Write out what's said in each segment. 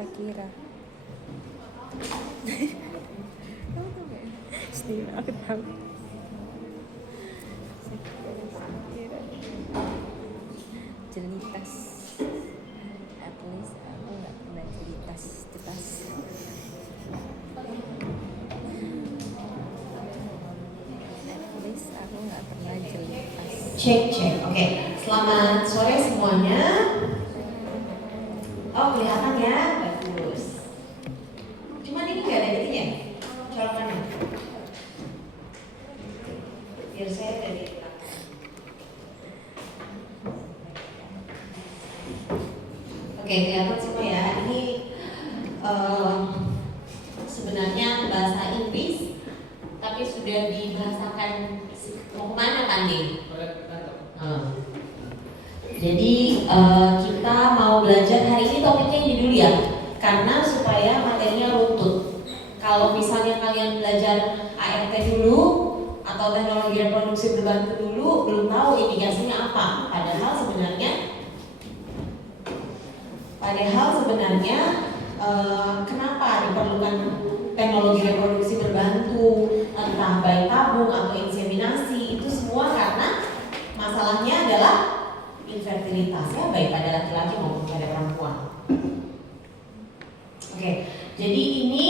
Shakira. Kamu tahu nggak? Steve, aku tahu. Shakira. Jelitas. At least aku nggak pernah jelitas. At least aku nggak pernah jelitas. Cek. Oke. Selamat sore semuanya. Oh, kelihatan ya, bagus. Cuman ini nggak ada ininya, colokannya. Biar saya dari belakang. Oke, kelihatan semua ya. Ini sebenarnya bahasa Inggris, tapi sudah dibahasakan. Mau kemana Pak Andi? Jadi kita mau belajar hari ini topiknya ini dulu ya, karena supaya materinya runtut. Kalau misalnya kalian belajar ART dulu atau teknologi reproduksi berbantu dulu, belum tahu indikasinya apa. Padahal sebenarnya kenapa diperlukan teknologi reproduksi berbantu, entah bayi tabung atau inseminasi, itu semua karena masalahnya adalah infertilitas ya, baik pada laki-laki maupun pada perempuan. Oke, jadi ini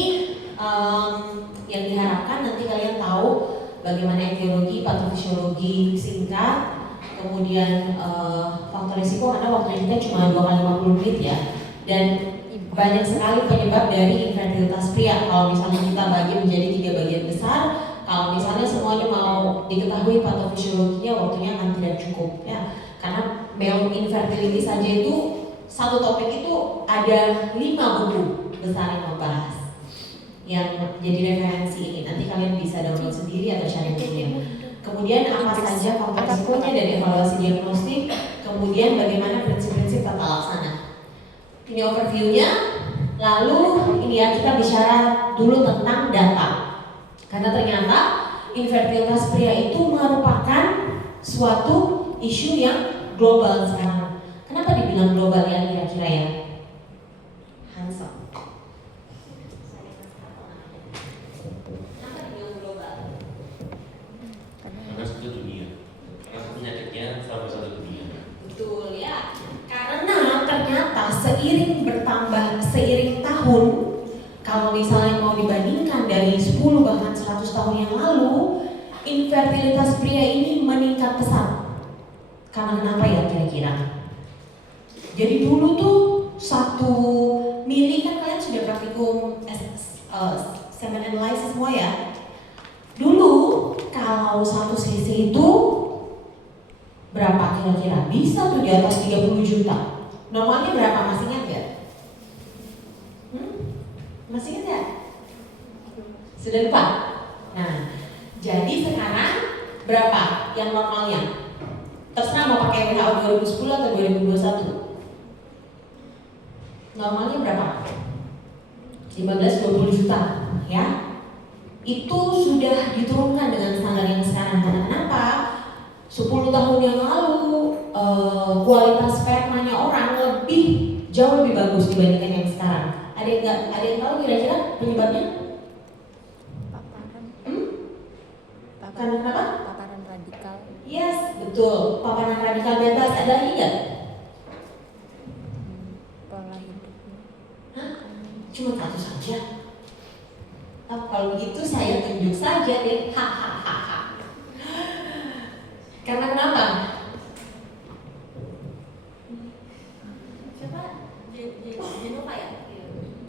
yang diharapkan nanti kalian tahu bagaimana etiologi, patofisiologi singkat, kemudian faktor risiko, karena waktu kita cuma 2 kali 50 menit ya, dan banyak sekali penyebab dari infertilitas pria. Kalau misalnya kita bagi menjadi 3 bagian besar, kalau misalnya semuanya mau diketahui patofisiologinya, waktunya akan tidak cukup ya, karena male infertility saja itu satu topik itu ada 5 buku besar yang membahas, yang jadi referensi ini. Nanti kalian bisa download sendiri atau cari bukunya. Kemudian apa saja faktor risikonya dan evaluasi diagnostik, kemudian bagaimana prinsip-prinsip tata laksana. Ini overview-nya. Lalu ini ya, kita bicara dulu tentang data, karena ternyata infertilitas pria itu merupakan suatu isu yang global sekarang. Kenapa dibilang global ya kira-kira ya? Hansel. Kenapa dibilang global? Karena satu dunia. Karena penyakitnya sama satu dunia. Betul ya. Karena ternyata seiring tahun, kalau misalnya mau dibandingkan dari 10 bahkan 100 tahun yang lalu, infertilitas pria ini meningkat pesat. Karena kenapa ya kira-kira? Jadi dulu tuh 1 mili, kan kalian sudah praktikum semen analysis semua ya. Dulu kalau 1 cc itu berapa kira-kira? Bisa tuh di atas 30 juta. Normalnya berapa? Masih ingat gak? Masih ingat gak? Sudah lupa? Nah, jadi sekarang berapa yang normalnya? Terserah mau pakai WHO 2010 atau 2021. Normalnya berapa? 15-20 juta ya. Itu sudah diturunkan dengan standar yang sekarang. Karena kenapa? 10 tahun yang lalu kualitas spermanya orang jauh lebih bagus dibandingkan yang sekarang. Ada yang tahu kira-kira penyebabnya? Paparan. Karena kenapa? Paparan radikal. Yes, betul. Paparan radikal bebas. Ada lagi nggak? Pola hidupnya. Hah? Cuma 1 saja? Oh, kalau begitu saya tunjuk saja deh. Hahaha. Karena kenapa? Coba Jenova ya?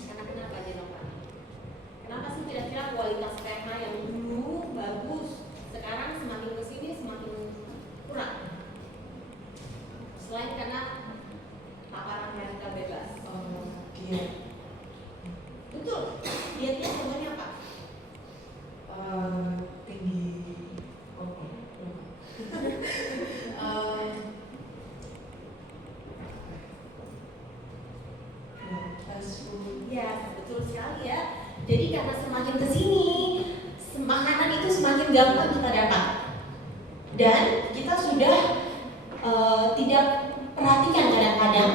Karena kenapa Jenova? Kenapa sih kira-kira kualitas sperma yang dulu bagus, sekarang semakin kesini semakin kurang? Selain karena paparan radikal bebas. Oh, iya. Betul. Dietnya semuanya apa? Tinggi. Oke. Ya, betul sekali ya. Jadi karena semakin kesini, makanan itu semakin gampang kita dapat, dan kita sudah tidak perhatikan kadang-kadang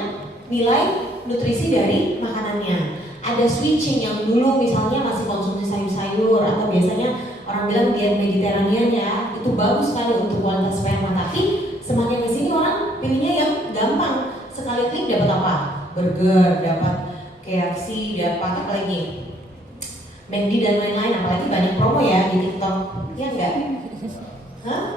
nilai nutrisi dari makanannya. ada switching yang dulu misalnya masih konsumsi sayur-sayur atau biasanya orang bilang diet Mediterranean ya, itu bagus sekali untuk kualitas sperma. Tapi semakin kesini orang pilihnya yang gampang, sekali klik dapat apa? Burger, dapat KFC, dapat apa lagi? McD dan lain-lain, apalagi banyak promo ya di TikTok, ya enggak? Hah?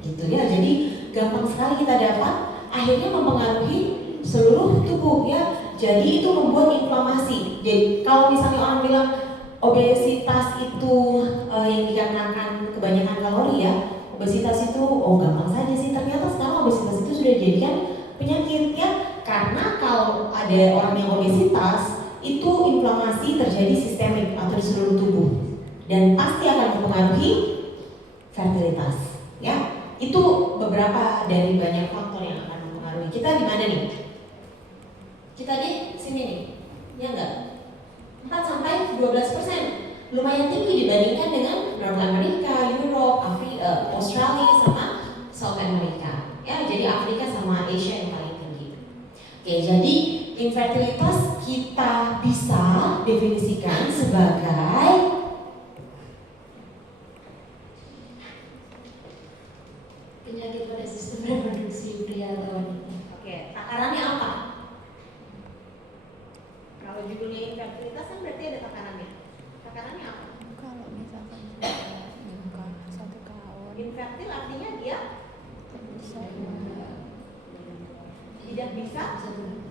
Gitu ya, jadi gampang sekali kita dapat, akhirnya mempengaruhi seluruh tubuh ya. Jadi itu membuat inflamasi. Jadi kalau misalnya orang bilang obesitas itu yang dikarenakan kebanyakan kalori ya, obesitas itu oh gampang saja sih. Ternyata sekarang obesitas itu sudah dijadikan penyakit ya, karena kalau ada orang yang obesitas itu inflamasi terjadi sistemik atau di seluruh tubuh dan pasti akan mempengaruhi fertilitas ya. Itu beberapa dari banyak faktor yang akan mempengaruhi. Kita di mana nih? Kita di sini nih, ya enggak? 4-12%, lumayan tinggi dibandingkan dengan North America, Europe, Afrika, Australia sama South America. Ya, jadi Afrika sama Asia yang paling tinggi. Oke, jadi infertilitas kita bisa definisikan sebagai penyakit pada sistem reproduksi pria atau wanita. oke, takarannya apa? Kalau judulnya infertilitas kan berarti ada takarannya. Takarannya apa? Kalau misalkan sudah nikah 1 tahun Infertil artinya dia bisa tidak bisa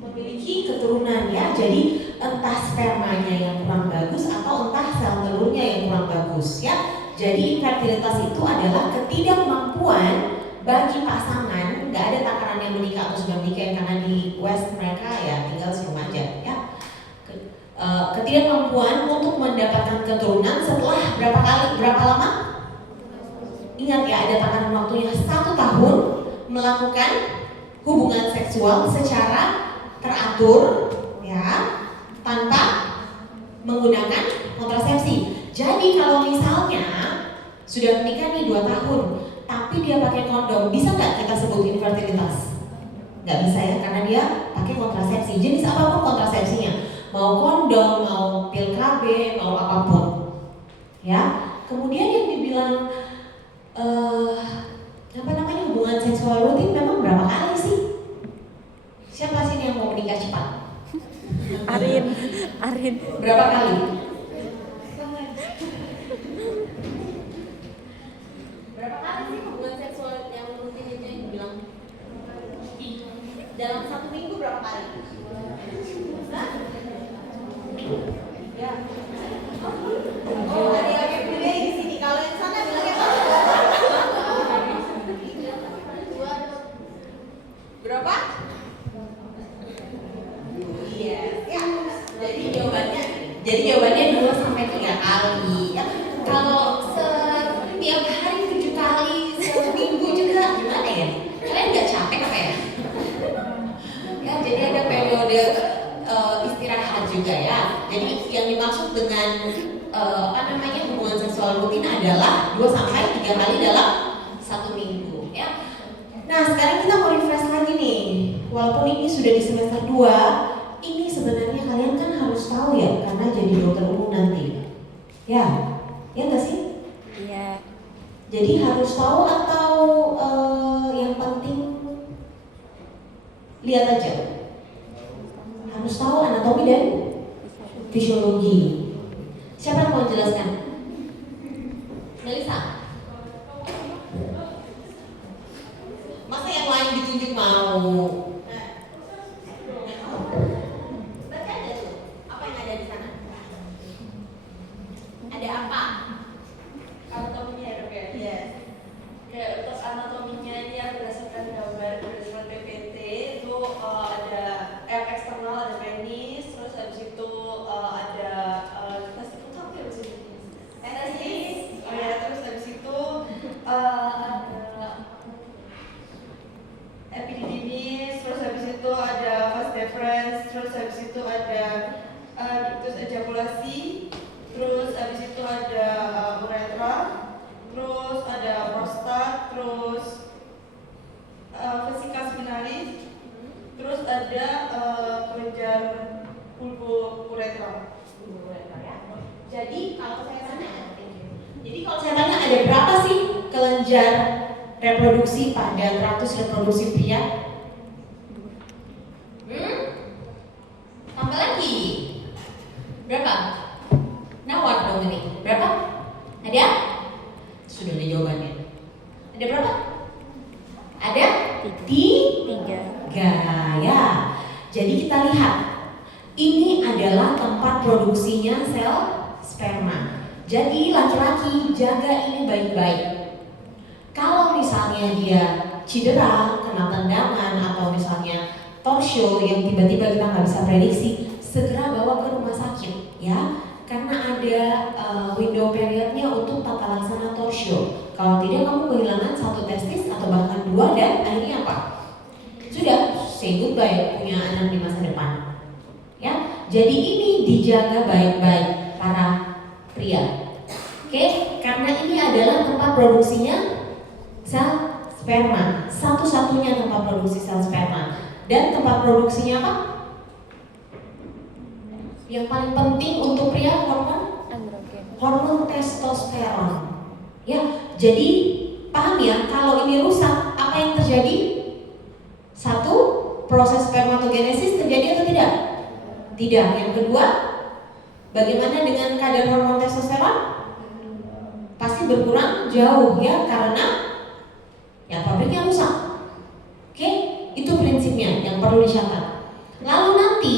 memiliki keturunan ya. Jadi entah spermanya yang kurang bagus atau entah sel telurnya yang kurang bagus ya. Jadi infertilitas itu adalah ketidakmampuan bagi pasangan, nggak ada takaran yang menikah atau sudah menikah karena di West mereka ya tinggal seumur aja ya. Ketidakmampuan untuk mendapatkan keturunan setelah berapa lama? Ingat ya, ada takaran waktunya 1 tahun melakukan hubungan seksual secara teratur ya, tanpa menggunakan kontrasepsi. Jadi kalau misalnya sudah menikah nih 2 tahun tapi dia pakai kondom, bisa nggak kita sebut infertilitas? Nggak bisa ya, karena dia pakai kontrasepsi. Jenis apapun kontrasepsinya, mau kondom, mau pil KB, mau apapun ya. Kemudian yang dibilang hubungan seksual rutin memang berapa kali sih? Siapa sih yang mau menikah cepat? Arin Berapa kali? Berapa kali sih hubungan seksual yang rutin itu yang dibilang? Dalam 1 minggu berapa kali? Hah? Ya. Oh, ada yang pilih di sini. Kalau yang sana bilangnya berapa? Iya. Ya. Jadi jawabannya 2 sampai 3 kali. Ya. Kalau setiap hari 7 kali seminggu juga gimana ya? Kalian nggak capek apa ya? Ya, jadi ada periode istirahat juga ya. Jadi yang dimaksud dengan hubungan seksual rutin adalah 2 sampai 3 kali dalam 1 minggu ya. Nah, sekarang kita mau refresh lagi nih. Walaupun ini sudah di semester 2, ini sebenarnya kalian kan harus tahu ya, karena jadi dokter umum nanti. Ya nggak sih? iya Jadi harus tahu atau yang penting lihat aja? Harus tahu anatomi dan fisiologi. Siapa yang mau jelaskan? Melisa? Masa yang lain ditunjuk mau? Baca aja tuh, apa yang ada di sana? Ada apa? Anatominya ya dok ya? Yes. Ya untuk anatominya ini yang berdasarkan gambar berdasarkan PPT itu ada eksternal, ada penis, terus habis itu ada testikel apa ya bahasa Indonesia? ya. Jadi kalau saya tanya ada berapa sih kelenjar reproduksi pada traktus reproduksi pria? Tambah lagi. Berapa? Nawar dong ini. Berapa? Ada? Sudah ada jawabannya. Ada berapa? Ada? Tiga. Ya. Jadi kita lihat. Ini adalah tempat produksinya sel sperma. Jadi laki-laki jaga ini baik-baik. Kalau misalnya dia cedera, kena tendangan, atau misalnya torsio yang tiba-tiba kita nggak bisa prediksi, segera bawa ke rumah sakit ya, karena ada window periodnya untuk tata laksana torsio. Kalau tidak kamu kehilangan satu testis atau bahkan dua dan akhirnya apa? Sudah say goodbye punya anak di masa depan. Ya, jadi ini dijaga baik-baik para pria. Oke, karena ini adalah tempat produksinya sel sperma, satu-satunya tempat produksi sel sperma. Dan tempat produksinya apa? Yang paling penting untuk pria hormon testosteron. Ya, jadi paham ya, kalau ini rusak, apa yang terjadi? Satu, proses spermatogenesis terjadi atau tidak? Tidak. Yang kedua, bagaimana dengan kadar hormon testosteron? Pasti berkurang jauh ya, karena ya pabriknya rusak. Oke, itu prinsipnya yang perlu dicatat. Lalu nanti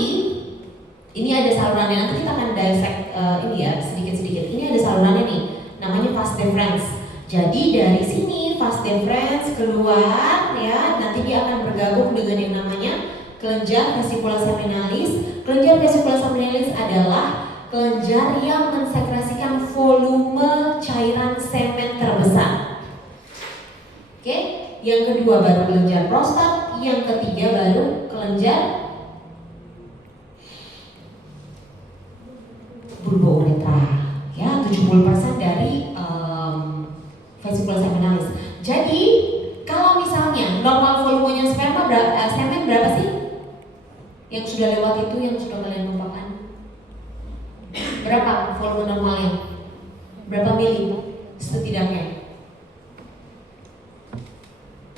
ini ada salurannya, nanti kita akan dissect ini ya sedikit-sedikit. Ini ada salurannya nih, namanya vas deferens. Jadi dari sini vas deferens keluar ya, nanti dia akan bergabung dengan yang namanya kelenjar vesicula seminalis. Kelenjar vesicula seminalis adalah kelenjar yang mensekresikan volume cairan semen terbesar. Oke, yang kedua baru kelenjar prostat, yang ketiga baru kelenjar bulba uretra. Ya, 70% dari vesicula seminalis. Jadi kalau misalnya normal volumenya sperma semen berapa sih? Yang sudah lewat itu, yang sudah kalian lupakan. Berapa volume normalnya? Berapa mili setidaknya?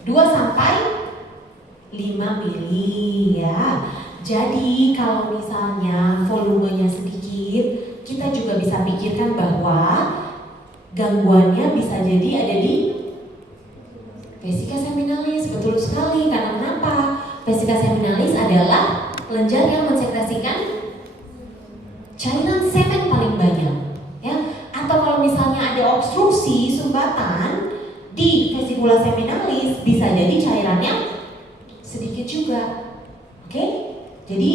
2 sampai 5 mili ya. Jadi kalau misalnya volumenya sedikit, kita juga bisa pikirkan bahwa gangguannya bisa jadi ada di vesicula seminalis. Betul sekali, karena kenapa? Vesicula seminalis adalah kelenjar yang mensekresikan cairan semen paling banyak ya. Atau kalau misalnya ada obstruksi sumbatan di vesicula seminalis, bisa jadi cairannya sedikit juga. Oke? Jadi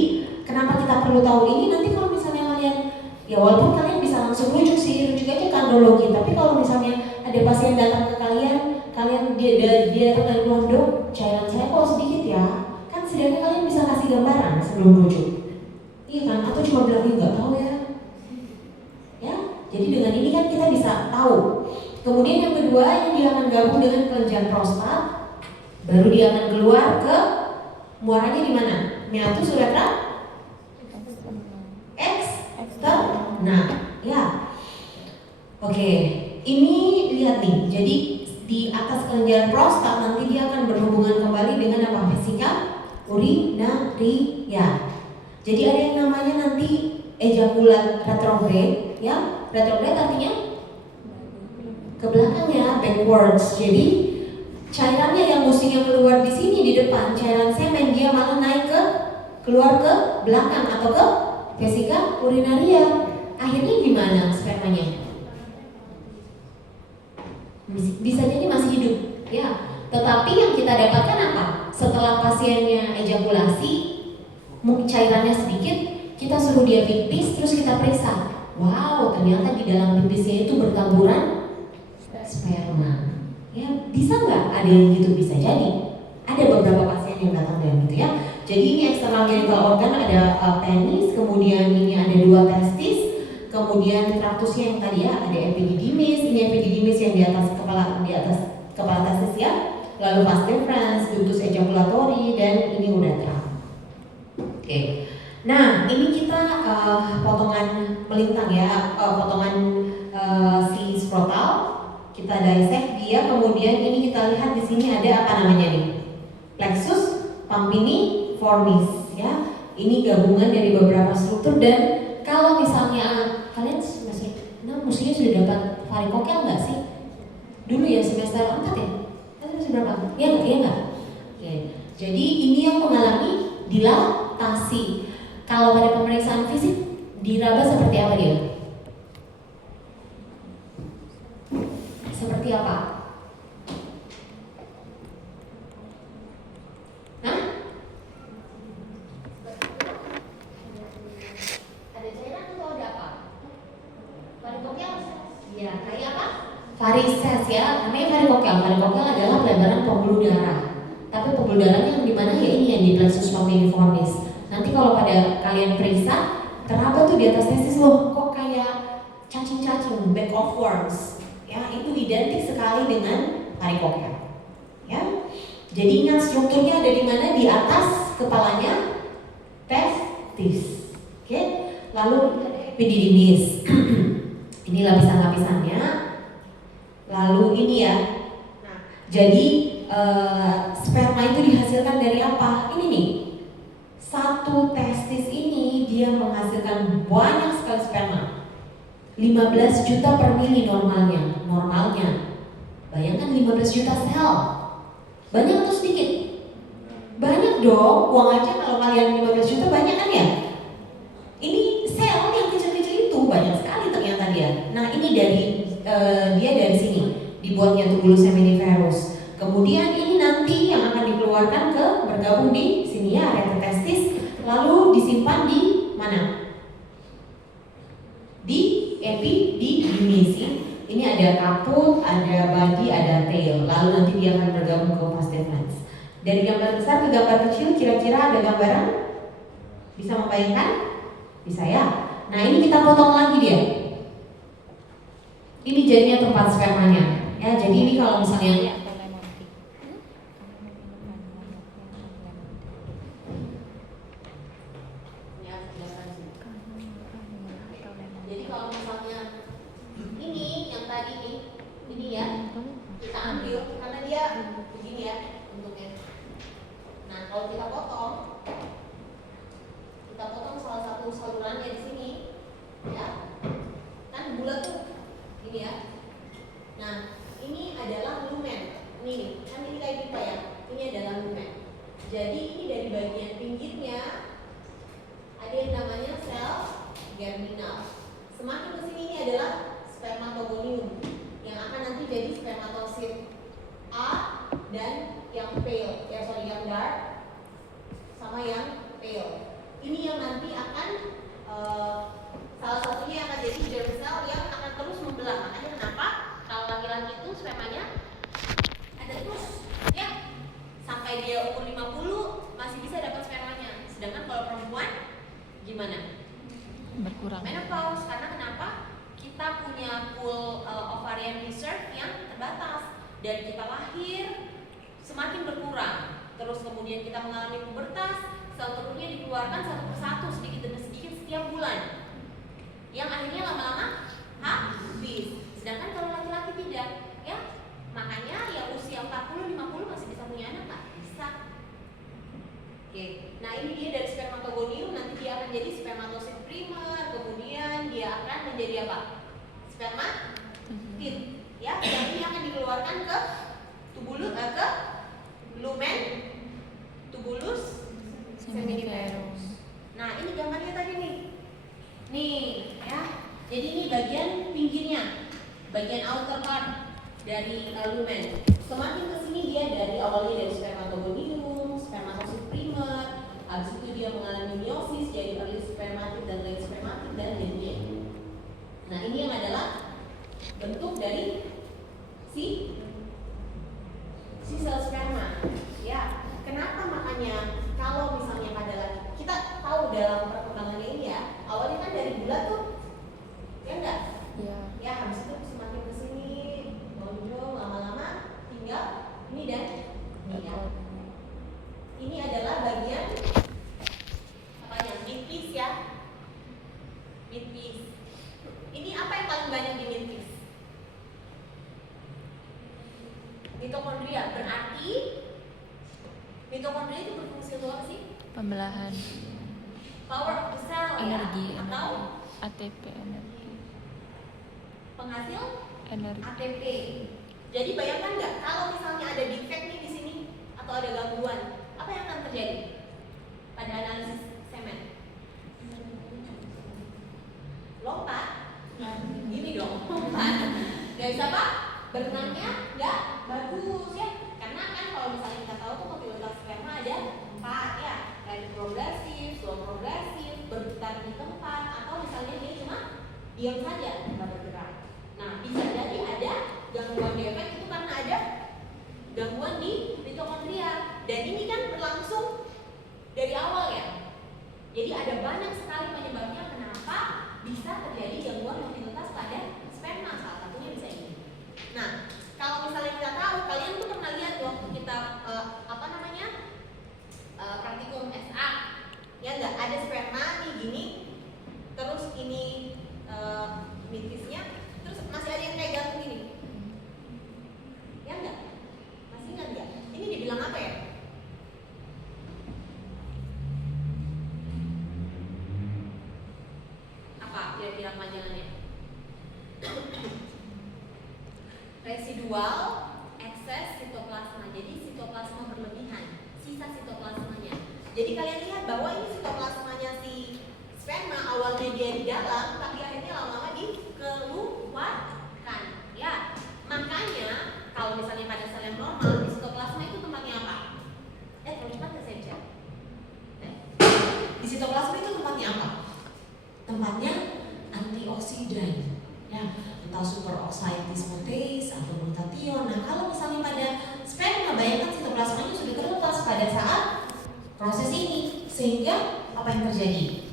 kenapa kita perlu tahu ini? Nanti kalau misalnya kalian, ya walaupun kalian bisa langsung rujuk aja ke andrologi, tapi kalau misalnya ada pasien datang ke kalian dia datang dari pondok, cairan saya kok sedikit ya, kan setidaknya kalian bisa kasih gambaran sebelum rujuk, iya kan? Atau cuma bilang nggak tahu ya. Ya, jadi dengan ini kan kita bisa tahu. Kemudian yang kedua, ini dia akan gabung dengan kelenjar prostat, baru dia akan keluar ke muaranya di mana? Meatus uretra externa. Ya. Oke, ini lihat nih. Jadi di atas kelenjar prostat nanti dia akan berhubungan kembali dengan apa? Vesika urinaria. Jadi ada yang namanya nanti ejakulat retrograde, ya. Retrograde artinya ke belakangnya, backwards. Jadi cairannya yang mestinya keluar di sini di depan, cairan semen, dia malah naik keluar ke belakang atau ke vesika urinaria. Akhirnya gimana spermanya? Bisa jadi masih hidup, ya. Tetapi yang kita dapatkan apa? Setelah pasiennya ejakulasi, mungkin cairannya sedikit, kita suruh dia pipis, terus kita periksa. Wow, ternyata di dalam pipisnya itu bertaburan sperma. Ya, bisa nggak ada yang gitu? Bisa jadi. Ada beberapa pasien yang datang dengan gitu ya. Jadi ini eksternal genital organ, ada penis, kemudian ini ada 2 testis, kemudian traktusnya yang tadi ya, ada epididymis, ini epididymis yang di atas kepala testis ya. Lalu vas deferens, ductus ejaculatori, dan ini uretra. Oke. Nah, ini kita potongan melintang ya, potongan si skrotal, kita dissect dia, kemudian ini kita lihat di sini ada apa namanya nih, plexus pampiniformis ya. Ini gabungan dari beberapa struktur, dan kalau misalnya kalian semester 6 mestinya sudah dapat varikokel nggak sih? Dulu ya semester 4 ya? Kan semester berapa? Iya nggak? Iya nggak? Oke. Jadi ini yang mengalami dilatasi. Kalau pada pemeriksaan fisik diraba seperti apa dia? Seperti apa? Hah? Ada cairan atau ada apa? Varikokel? Ya, kayak apa? Varises ya, namanya varikokel. Varikokel adalah pelebaran pembuluh darah. Tapi pembuluh darahnya yang dimana ya, ini yang di plexus pampiniformis. Nanti kalau pada kalian periksa, teraba tuh di atas testis loh, kok kayak cacing-cacing, bag of worms. Ya, itu identik sekali dengan varikokel. Ya, jadi ingat strukturnya ada di mana? Di atas kepalanya testis. Oke, lalu epididymis. Ini lapisan-lapisannya. Lalu ini ya. Nah, jadi sperma itu dihasilkan dari apa? Ini nih. Satu testis ini dia menghasilkan banyak sekali sperma. 15 juta per mili normalnya. Bayangkan 15 juta sel. Banyak atau sedikit? Banyak dong. Uang aja kalau kalian 15 juta banyak kan ya? Ini sel yang kecil-kecil itu banyak sekali ternyata dia. Nah, ini dia dari sini dibuatnya tubulus seminiferus. Kemudian ini nanti yang akan dikeluarkan bergabung di sini ya, area testis, lalu disimpan di mana? Di epididymis. Ini ada kaput, ada body, ada tail. Lalu nanti dia akan bergabung ke vas deferens. Dari gambar besar ke gambar kecil, kira-kira ada gambaran? Bisa membayangkan? Bisa ya? Nah, ini kita potong lagi dia. Ini jadinya tempat spermanya. Ya, jadi ini kalau misalnya ini yang tadi nih, ini ya, kita ambil karena dia begini ya bentuknya. Nah, kalau kita potong salah satu salurannya di sini, ya, kan bulat tuh, ini ya. Nah, ini adalah lumen, ini nih, kan ini kayak pipa ya, ini adalah lumen. Jadi ini dari bagian pinggirnya ada yang namanya sel germinal. Semakin kesini ini adalah spermatogonium yang akan nanti jadi spermatosit A dan yang pale, yang dark sama yang pale. Ini yang nanti akan salah satunya yang akan jadi germ cell yang akan terus membelah. Makanya kenapa kalau laki-laki itu spermanya ada terus ya sampai dia umur 50 masih bisa dapat spermanya. Sedangkan kalau perempuan gimana? Berkurang. Menopause. Karena kenapa? Kita punya pool ovarian reserve yang terbatas. Dari kita lahir semakin berkurang. Terus kemudian kita mengalami pubertas, sel telurnya dikeluarkan satu persatu sedikit demi sedikit setiap bulan. Yang akhirnya lama-lama habis. Sedangkan kalau laki-laki tidak, ya. Makanya yang usia 40-50 masih bisa punya anak nggak? Bisa. Oke. Nah, ini dia dari spermatogonium, nanti dia akan jadi spermatosit primer, kemudian dia akan menjadi apa? Spermatid. Ya, yang ini akan dikeluarkan ke tubulus ke lumen tubulus seminiferus. Nah, ini gambarnya tadi nih. Nih, ya. Jadi ini bagian pinggirnya, bagian outer part dari lumen. Semakin ke sini dia dari awalnya dari spermatogonium, spermatosit primer, habis itu dia mengalami meiosis jadi early spermatid dan late spermatid dan lainnya. Nah, ini yang adalah bentuk dari si sel sperma. Ya, kenapa makanya kalau misalnya pada kita tahu dalam perkembangannya ini ya, awalnya kan dari bulat tuh, ya enggak? Iya. Ya, habis itu semakin ke sini lonjong lama-lama tinggal ini dan ini ya. Ini adalah bagian apanya? Mid piece ya. Mid piece. Ini apa yang paling banyak dimintis? Mitokondria. Berarti mitokondria itu berfungsi untuk apa sih? Pembelahan Power of the cell energi, ya? Atau ATP energi, penghasil energi. ATP. Jadi bayangkan nggak kalau misalnya ada defect nih di sini atau ada gangguan, apa yang akan terjadi pada analisis semen? Lompat, gini dong, lompat. Gak bisa apa? Berenangnya nggak bagus ya, karena kan kalau misalnya kita tahu tuh mobilitas sperma ada 4 ya, kayak progresif, slow progresif, berputar di tempat, atau misalnya dia cuma diam saja, nggak bergerak. Nah, bisa jadi ada gangguan defek itu karena ada gangguan di mitokondria, dan ini kan berlangsung dari awal ya. Jadi ada banyak sekali penyebabnya kenapa bisa terjadi gangguan mobilitas pada sperma, salah satunya bisa ini. Nah, kalau misalnya kita tahu, kalian tuh pernah lihat waktu kita praktikum SA, ya nggak, ada sperma nih gini, terus ini mitisnya, terus masih ada yang kayak gantung gini, ya nggak? Masih ingat nggak? Ini dibilang apa ya? Apa kira-kira panjangannya? Residual ekses sitoplasma. Jadi sitoplasma berlebihan, sisa sitoplasmanya. Jadi kalian lihat bahwa ini sitoplasmanya si sperma awalnya dia di dalam, tapi akhirnya lama-lama dikeluarkan. Ya, makanya kalau misalnya pada sel yang normal, di sitoplasma itu tempatnya apa? Terlalu cepat nggak saya bicara? Di sitoplasma itu tempatnya apa? Tempatnya antioksidan. Ya, entah superoxide dismutase atau glutathione. Nah, kalau misalnya pada sperma, bayangkan sitoplasmanya sudah terlepas pada saat proses ini, sehingga apa yang terjadi?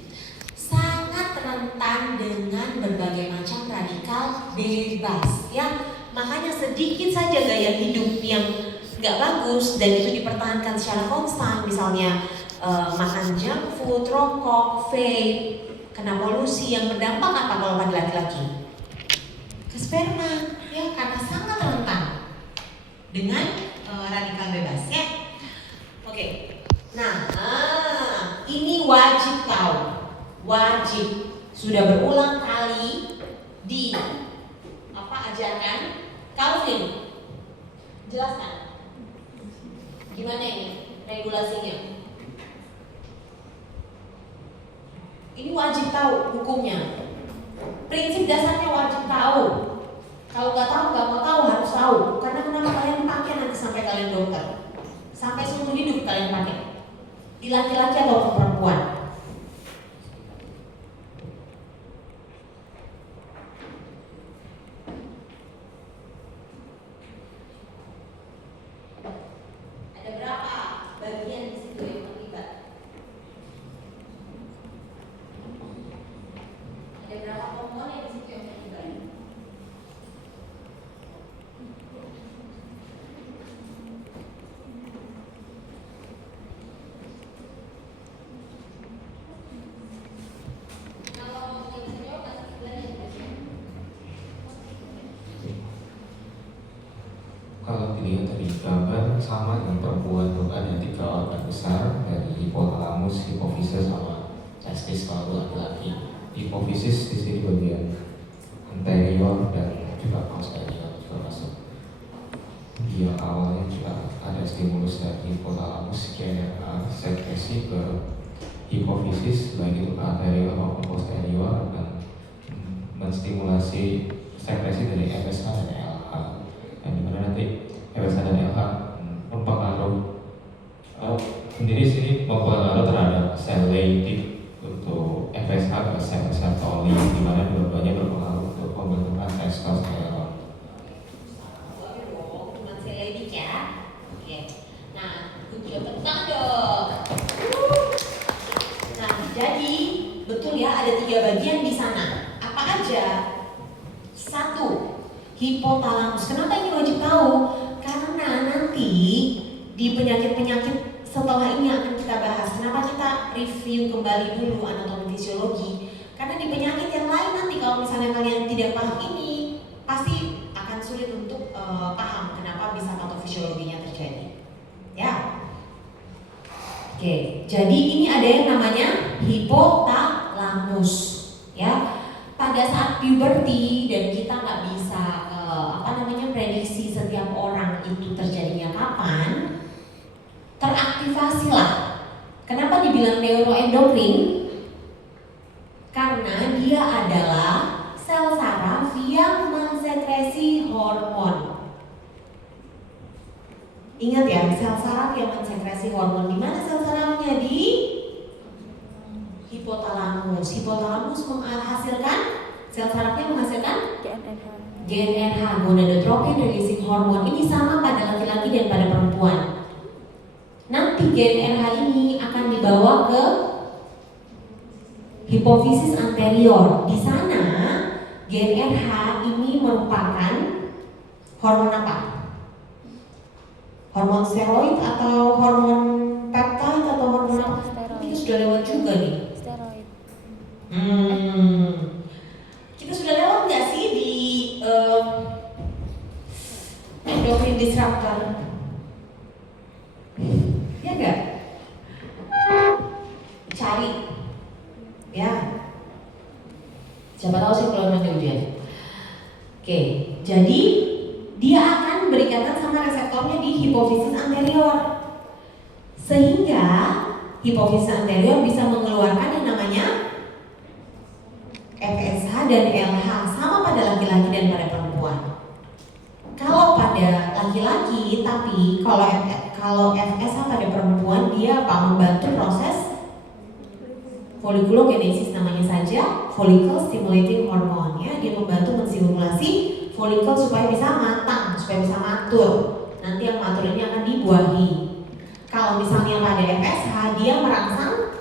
Sangat rentan dengan berbagai macam radikal bebas, ya. Makanya sedikit saja gaya hidup yang nggak bagus dan itu dipertahankan secara konstan, misalnya makan junk food, rokok, vape, kena polusi yang berdampak apa kalau pada laki-laki? Ke sperma, ya, karena sangat rentan dengan radikal bebas, ya. Oke, nah ini wajib tahu, wajib, sudah berulang kali di ajarkan. Calvin, jelaskan gimana ini regulasinya. Ini wajib tahu hukumnya. Prinsip dasarnya wajib tahu. Kalau nggak tahu, nggak mau tahu, harus tahu. Karena kenapa kalian pakai nanti sampai kalian dokter, sampai seumur hidup kalian pakai. Di laki-laki atau perempuan. Ada berapa bagian di situ yang terlibat? Ada berapa komponen di situ yang terlibat? Kalau yang bisa jawab kasih sebenarnya. Kalau dilihat dari gambar sama dengan perempuan itu ada 3 organ besar dari hipotalamus, hipofisis sama testis kalau laki-laki. Hipofisis di sini bagian anterior dan juga posterior juga masuk. Dia awalnya juga ada stimulus dari hipotalamus karena sekresi ke hipofisis baik itu ke anterior maupun posterior dan menstimulasi sekresi dari FSH dan LH. Yang dimana nanti FSH dan LH mempengaruhi sendiri sini mempengaruhi terhadap sel Leydig untuk FSH ke sel reseptori, dimana dua-duanya berpengaruh untuk pembentukan testosteron. Cuma sel Leydig ya. Oke. Nah, tepuk dong. Nah, jadi betul ya, ada 3 bagian di sana. Apa aja? 1. Hipotalamus. Kenapa ini wajib tahu? Karena nanti di penyakit-penyakit setelah ini akan kita bahas. Kenapa kita review kembali dulu anatomi fisiologi? Karena di penyakit yang lain nanti kalau misalnya kalian tidak paham ini pasti akan sulit untuk paham kenapa bisa patofisiologinya terjadi. Ya. Oke, jadi ini ada yang namanya hipotalamus. Ya, pada saat puberti dan kita nggak bisa prediksi setiap orang itu terjadinya kapan, teraktivasilah. Kenapa dibilang neuroendokrin? Karena dia adalah sel saraf yang mensekresi hormon. Ingat ya, sel saraf yang mensekresi hormon. Di mana sel sarafnya? Di hipotalamus. Hipotalamus menghasilkan, sel sarafnya menghasilkan GnRH, gonadotropin releasing hormone. Ini sama pada laki-laki dan pada perempuan. Nanti GnRH ini akan dibawa ke hipofisis anterior. Di sana GnRH ini merupakan hormon apa? Hormon steroid atau hormon peptide atau hormon apa? Kita sudah lewat juga nih. Steroid. Kita sudah lewat nggak sih di endokrin disruptor? Ya nggak? Cari, ya. Siapa tahu sih kalau nanti ujian. Oke, jadi dia akan berikatan sama reseptornya di hipofisis anterior, sehingga hipofisis anterior bisa mengeluarkan yang namanya FSH dan LH, sama pada laki-laki dan pada perempuan. Kalau pada laki-laki, tapi kalau FSH pada perempuan dia apa? Membantu proses folikulogenesis, namanya saja follicle stimulating hormone, ya. Dia membantu menstimulasi folikel supaya bisa matang, supaya bisa matur. Nanti yang matur ini akan dibuahi. Kalau misalnya pada FSH dia merangsang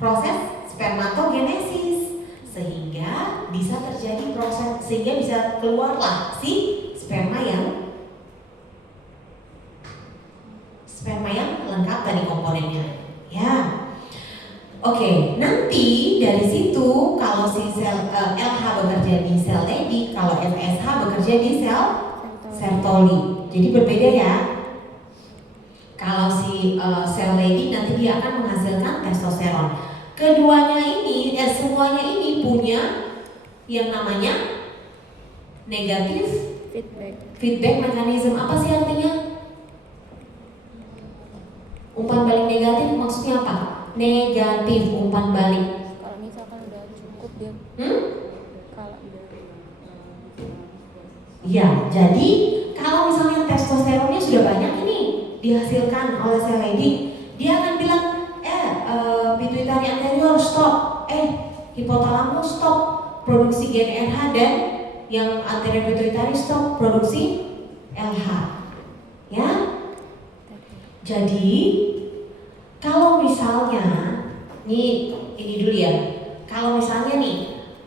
proses spermatogenesis, sehingga bisa terjadi proses, sehingga bisa keluarlah si sperma yang lengkap tadi komponennya, ya. Oke, nanti dari situ kalau si sel LH bekerja di sel Leydig, kalau FSH bekerja di sel Sertoli. Jadi berbeda ya. Kalau si sel Leydig nanti dia akan menghasilkan testosteron. Keduanya ini, semuanya ini punya yang namanya negatif feedback mechanism. Apa sih artinya? Umpan balik negatif maksudnya apa? Negatif umpan balik. Kalau misalkan udah cukup dia. Kalau ya, jadi kalau misalnya testosteronnya sudah banyak ini dihasilkan oleh sel Leydig, dia akan bilang, pituitari anterior stop, hipotalamus stop produksi GnRH, dan yang anterior pituitari stop produksi LH, ya. Jadi kalau misalnya ini dulu ya, kalau misalnya nih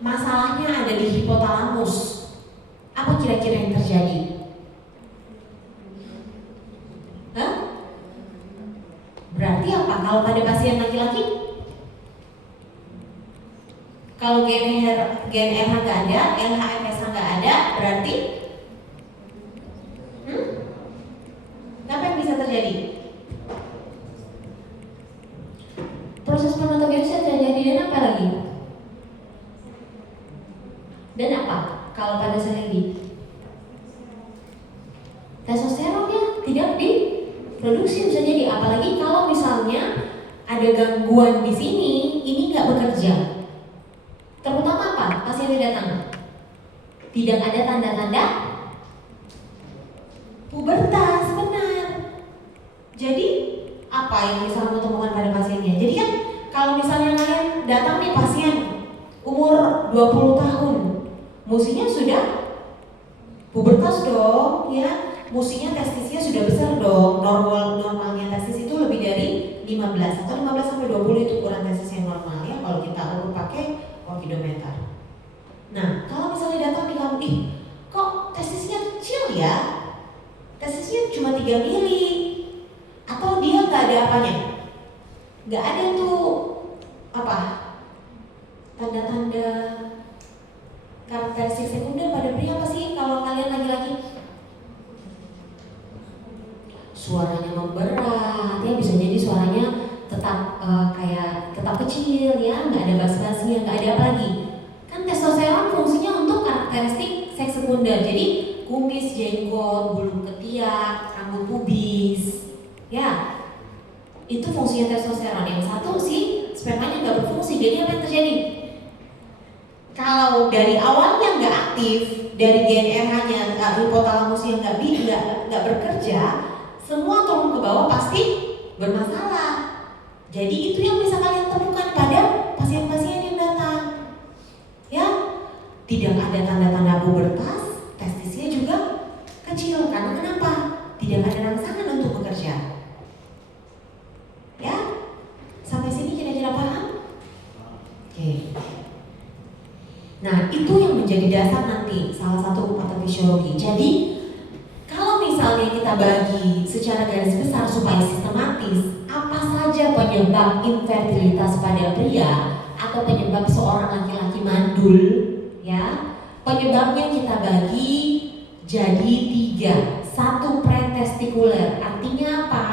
masalahnya ada di hipotalamus, apa kira-kira yang terjadi? Berarti apa? Kalau pada pasien laki-laki, kalau GnRH nggak ada, LH FSH nggak ada, berarti apa yang bisa terjadi? Proses spermatogenesis terjadi dan apa lagi? Dan apa? Kalau pada sel Leydig, testosteronnya tidak diproduksi, bisa jadi. Apalagi kalau misalnya ada gangguan di sini, ini nggak bekerja. Terutama apa? Pasien yang datang tidak ada tanda-tanda pubertas, benar. Jadi apa yang bisa kamu temukan pada pasiennya? Jadi kan kalau misalnya kalian datang nih pasien umur 20 tahun, mestinya sudah pubertas dong, ya. Mestinya testisnya sudah besar dong. Normalnya testis itu lebih dari 15 atau 15 sampai 20 itu ukuran testis yang normal, ya, kalau kita ukur pakai okidometer. Nah, kalau misalnya datang di kamu, kok testisnya kecil ya? Testisnya cuma 3 mili, atau dia nggak ada apanya? Nggak ada tuh apa? Tanda-tanda karakteristik seks sekunder. Jadi kumis, jenggot, bulu ketiak, rambut pubis, ya itu fungsinya testosteron. Yang satu sih spermanya nggak berfungsi. Jadi apa yang terjadi? Kalau dari awalnya nggak aktif, dari GnRH-nya, hipotalamusnya nggak bekerja, semua turun ke bawah pasti bermasalah. Jadi itu yang bisa kalian temukan pada pasien-pasien yang datang. Ya, tidak ada tanda-tanda pubertas, testisnya juga kecil. Karena kenapa? Tidak ada rangsangan untuk bekerja. Ya, sampai sini kira-kira paham? Oke. Nah, itu yang menjadi dasar nanti salah satu patofisiologi. Jadi, kalau misalnya kita bagi secara garis besar supaya sistematis, apa saja penyebab infertilitas pada pria atau penyebab seorang laki-laki mandul, ya, penyebabnya kita bagi jadi 3. 1, pretestikuler, artinya apa?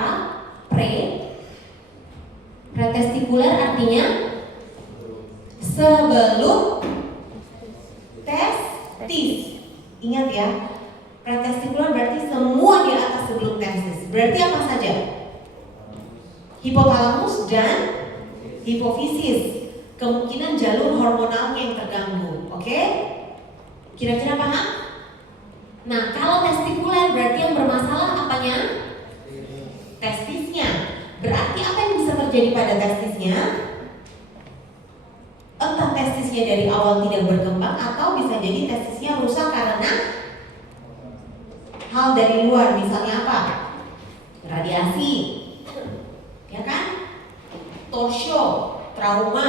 Pretestikuler artinya sebelum testis. Ingat ya, pretestikuler berarti semua di atas sebelum testis. Berarti apa saja? Hipotalamus dan hipofisis. Kemungkinan jalur hormonalnya yang terganggu. Oke? Kira-kira paham? Nah, kalau testikuler berarti yang bermasalah apanya? Testisnya. Berarti apa yang bisa terjadi pada testisnya? Entah testisnya dari awal tidak berkembang atau bisa jadi testisnya rusak karena hal dari luar, misalnya apa? Radiasi, ya kan? Torsio, trauma,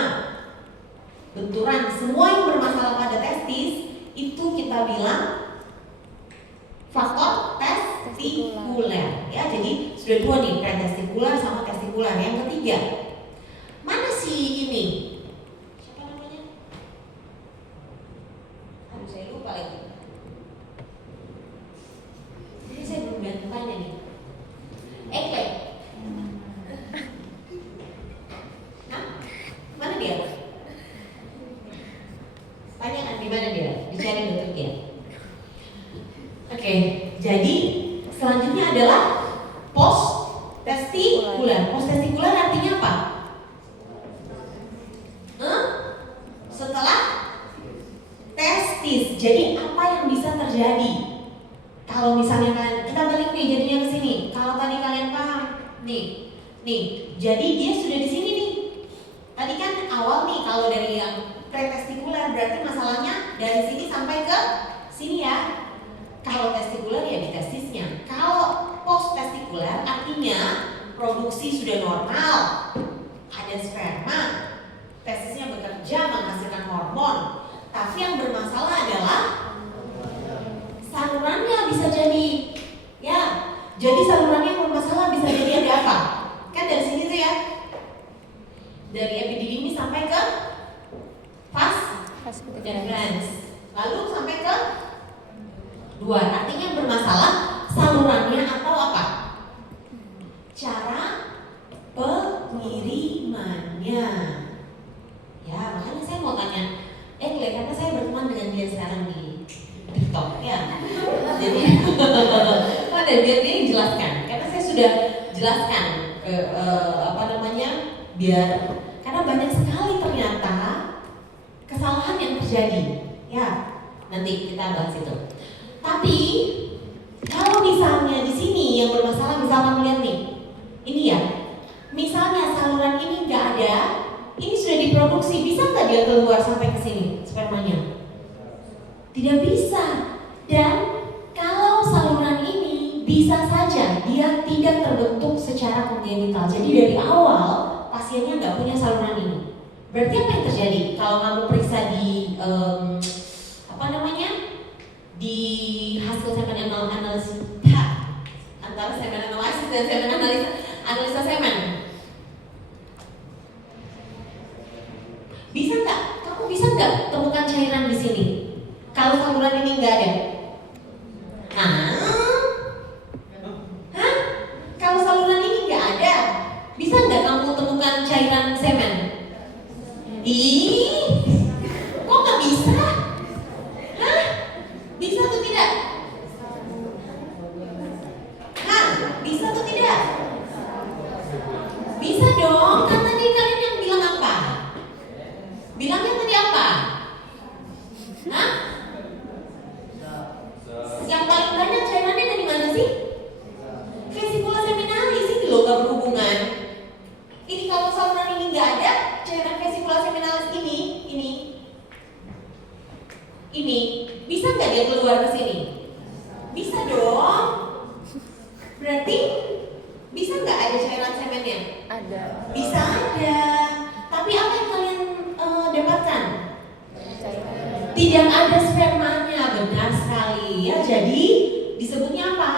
benturan, semua yang bermasalah pada testis itu kita bilang faktor testikuler. Ya, jadi sudah 2 nih, pretestikuler sama testikuler. Yang ketiga, mana sih ini? Saya lupa lagi. Jadi saya belum lihat tanya nih. Ekle. Hah? Mana dia? Tanyakan di mana dia? Dicari dokter dia. Oke, jadi selanjutnya adalah post testikuler. Post testikuler artinya apa? Setelah testis. Jadi apa yang bisa terjadi? Kalau misalnya kalian, kita balik nih jadinya ke sini. Kalau tadi kalian paham, nih. Jadi dia sudah di sini nih. Tadi kan awal nih kalau dari yang pretestikuler berarti masalahnya dari sini sampai ke sini ya. Kalau testikuler ya di testisnya. Kalau post testikuler artinya produksi sudah normal, ada sperma, testisnya bekerja menghasilkan hormon. Tapi yang bermasalah adalah salurannya bisa jadi, ya. Jadi salurannya yang bermasalah bisa jadi ada apa? Kan dari sini tuh ya, dari epididymis sampai ke vas deferens, lalu sampai ke 2. Artinya yang bermasalah salurannya atau apa? Cara pengirimannya. Ya, makanya saya mau tanya karena saya berteman dengan dia sekarang di TikTok ya. Jadi pada dia jelaskan, karena saya sudah jelaskan biar karena banyak sekali ternyata kesalahan yang terjadi. Ya, nanti kita bahas itu. Tapi kalau misalnya di sini yang bermasalah, misalnya melihat nih, ini ya, misalnya saluran ini nggak ada, ini sudah diproduksi, bisa nggak dia keluar sampai ke sini spermanya? Tidak bisa. Dan kalau saluran ini bisa saja dia tidak terbentuk secara kongenital. Jadi dari awal pasiennya nggak punya saluran ini. Berarti apa yang terjadi? Kalau kamu periksa di di hasil semen analisis antara semen analisis dan semen analisa semen, bisa nggak? Kamu bisa nggak temukan cairan di sini? Kalau saluran ini nggak ada, kalau saluran ini nggak ada, bisa nggak kamu temukan cairan semen? Kok nggak bisa? bisa nggak dia keluar ke sini? Bisa dong. Berarti bisa nggak ada cairan semennya? Ada. Bisa ada. Tapi apa yang kalian dapatkan? Cairan. Tidak ada spermanya, benar sekali ya. Jadi disebutnya apa?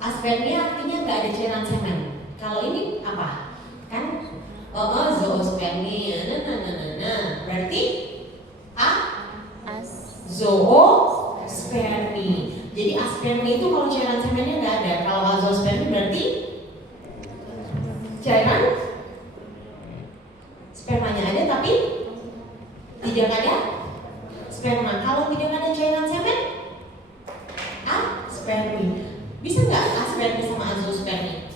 Aspermia artinya nggak ada cairan semen. Kalau ini apa? Kan zoospermia. Berarti zoospermi. Jadi aspermi itu kalau cairan semennya nggak ada. Kalau azospermi berarti cairan spermanya ada tapi tidak ada sperma. Kalau tidak ada cairan semen, aspermi. Bisa nggak aspermi sama azospermi?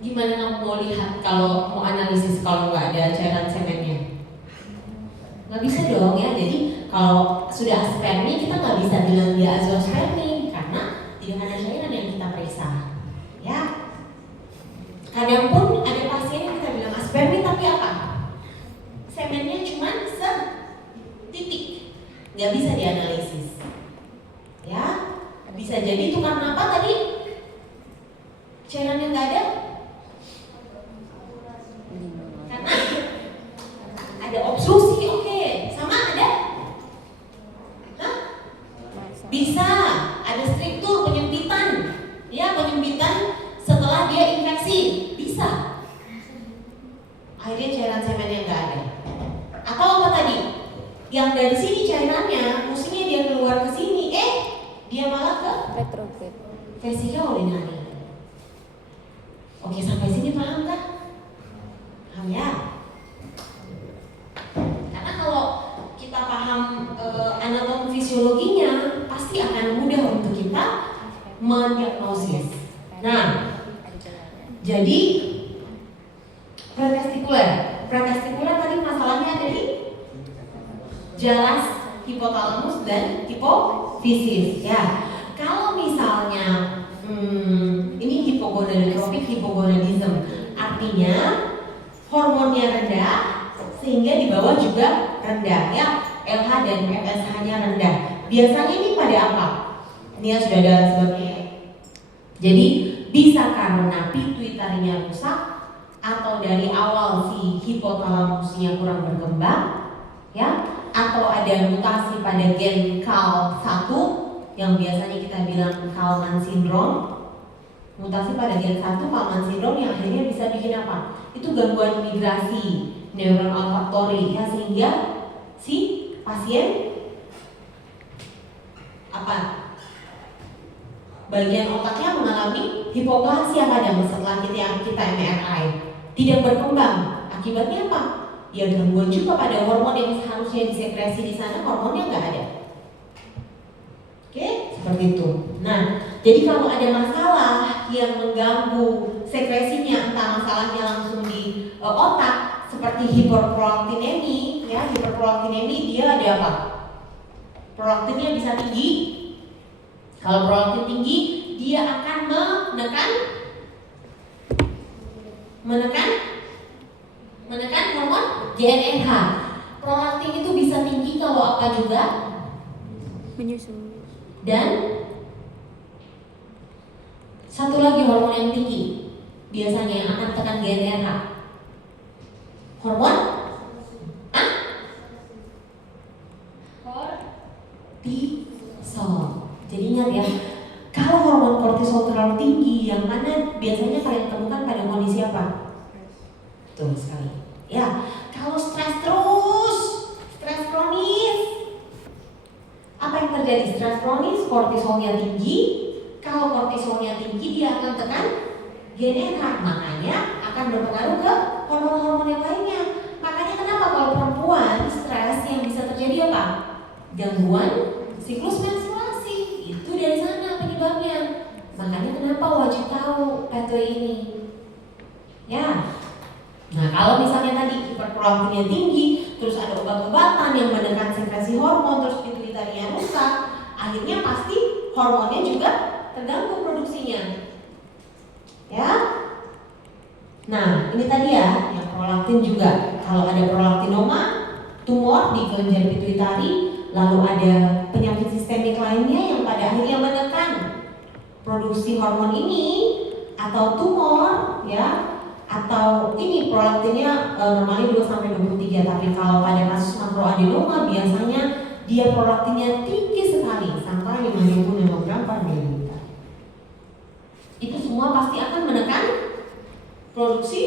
Gimana kamu mau lihat kalau mau analisis kalau nggak ada cairan semennya? Nggak bisa dong ya. Jadi kalau sudah aspermi kita nggak bisa bilang dia azospermi karena tidak ada cairan yang kita periksa. Ya. Kadang pun ada pasien yang kita bilang aspermi tapi apa? Semennya cuma setitik, nggak bisa dianalisis. Ya, bisa jadi itu karena apa tadi? Cairannya nggak ada? Karena ada obstruksi, oke. Sama ada? Hah? Bisa, ada struktur penyempitan. Ya, penyempitan setelah dia infeksi. Bisa. Akhirnya cairan semennya nggak ada. Atau apa tadi? Yang dari sini cairannya, mestinya dia keluar ke sini, dia malah ke Retrograde. vesika urinari. Oke, sampai sini paham kah? Paham ya? Karena kalau kita paham anatomi fisiologinya, pasti akan mudah untuk kita mendiagnosis. Nah, jadi pretestikuler tadi masalahnya ada di jelas hipotalamus dan hipofisis. Ya, kalau misalnya ini hipogonadotropik hipogonadism, artinya hormonnya rendah sehingga di bawah juga rendah ya, LH dan FSH-nya rendah. Biasanya ini pada apa? Ini sudah ada sebabnya. Jadi bisa karena pituitarinya rusak atau dari awal si hipotalamusnya kurang berkembang, ya, atau ada mutasi pada gen CAL1 yang biasanya kita bilang Kalman syndrome. Mutasi pada gen 1 Kalman syndrome yang akhirnya bisa bikin apa? Itu gangguan migrasi neuron olfaktori ya, sehingga si pasien apa? Bagian otaknya mengalami hipoplasia kadang setelah kita MRI, tidak berkembang. Akibatnya apa? Ya gangguan juga pada hormon yang seharusnya disekresi di sana, hormonnya nggak ada. Oke, seperti itu. Nah, jadi kalau ada masalah yang mengganggu sekresinya, entah masalahnya langsung di otak, seperti hiperprolaktinemi, ya, hiperprolaktinemi dia ada apa? Prolaktinnya bisa tinggi. Kalau prolaktin tinggi, dia akan menekan hormon GnRH. Prolaktin itu bisa tinggi kalau apa juga? Menyusui. Dan satu lagi hormon yang tinggi biasanya yang akan tekan GnRH. Hormon kortisol. Jadi ingat ya, kalau hormon kortisol terlalu tinggi, yang mana biasanya kalian temukan pada kondisi apa? Betul sekali. Ya, kalau stres terus, stres kronis. Apa yang terjadi? Stres kronis, kortisolnya tinggi. Kalau kortisolnya tinggi, dia akan tekan GnRH, makanya akan berpengaruh ke hormon-hormon yang lainnya. Makanya kenapa kalau perempuan stres yang bisa terjadi apa? Gangguan siklus menstruasi. Itu dari sana penyebabnya. Makanya kenapa wajib tahu pathway ini. Ya. Nah, kalau misalnya tadi hiperprolaktinnya tinggi, terus ada obat-obatan yang menekan sekresi hormon, terus pituitarinya rusak, akhirnya pasti hormonnya juga terganggu produksinya. Ya. Nah, ini tadi ya yang prolaktin juga. Kalau ada prolaktinoma, tumor di kelenjar pituitari, lalu ada penyakit sistemik lainnya yang pada akhirnya menekan produksi hormon ini atau tumor, ya, atau ini prolaktinnya normalnya 2-23, tapi kalau pada kasus makroadenoma biasanya dia prolaktinnya tinggi sekali sampai 5.000 nanogram per mililiter. Itu semua pasti akan menekan produksi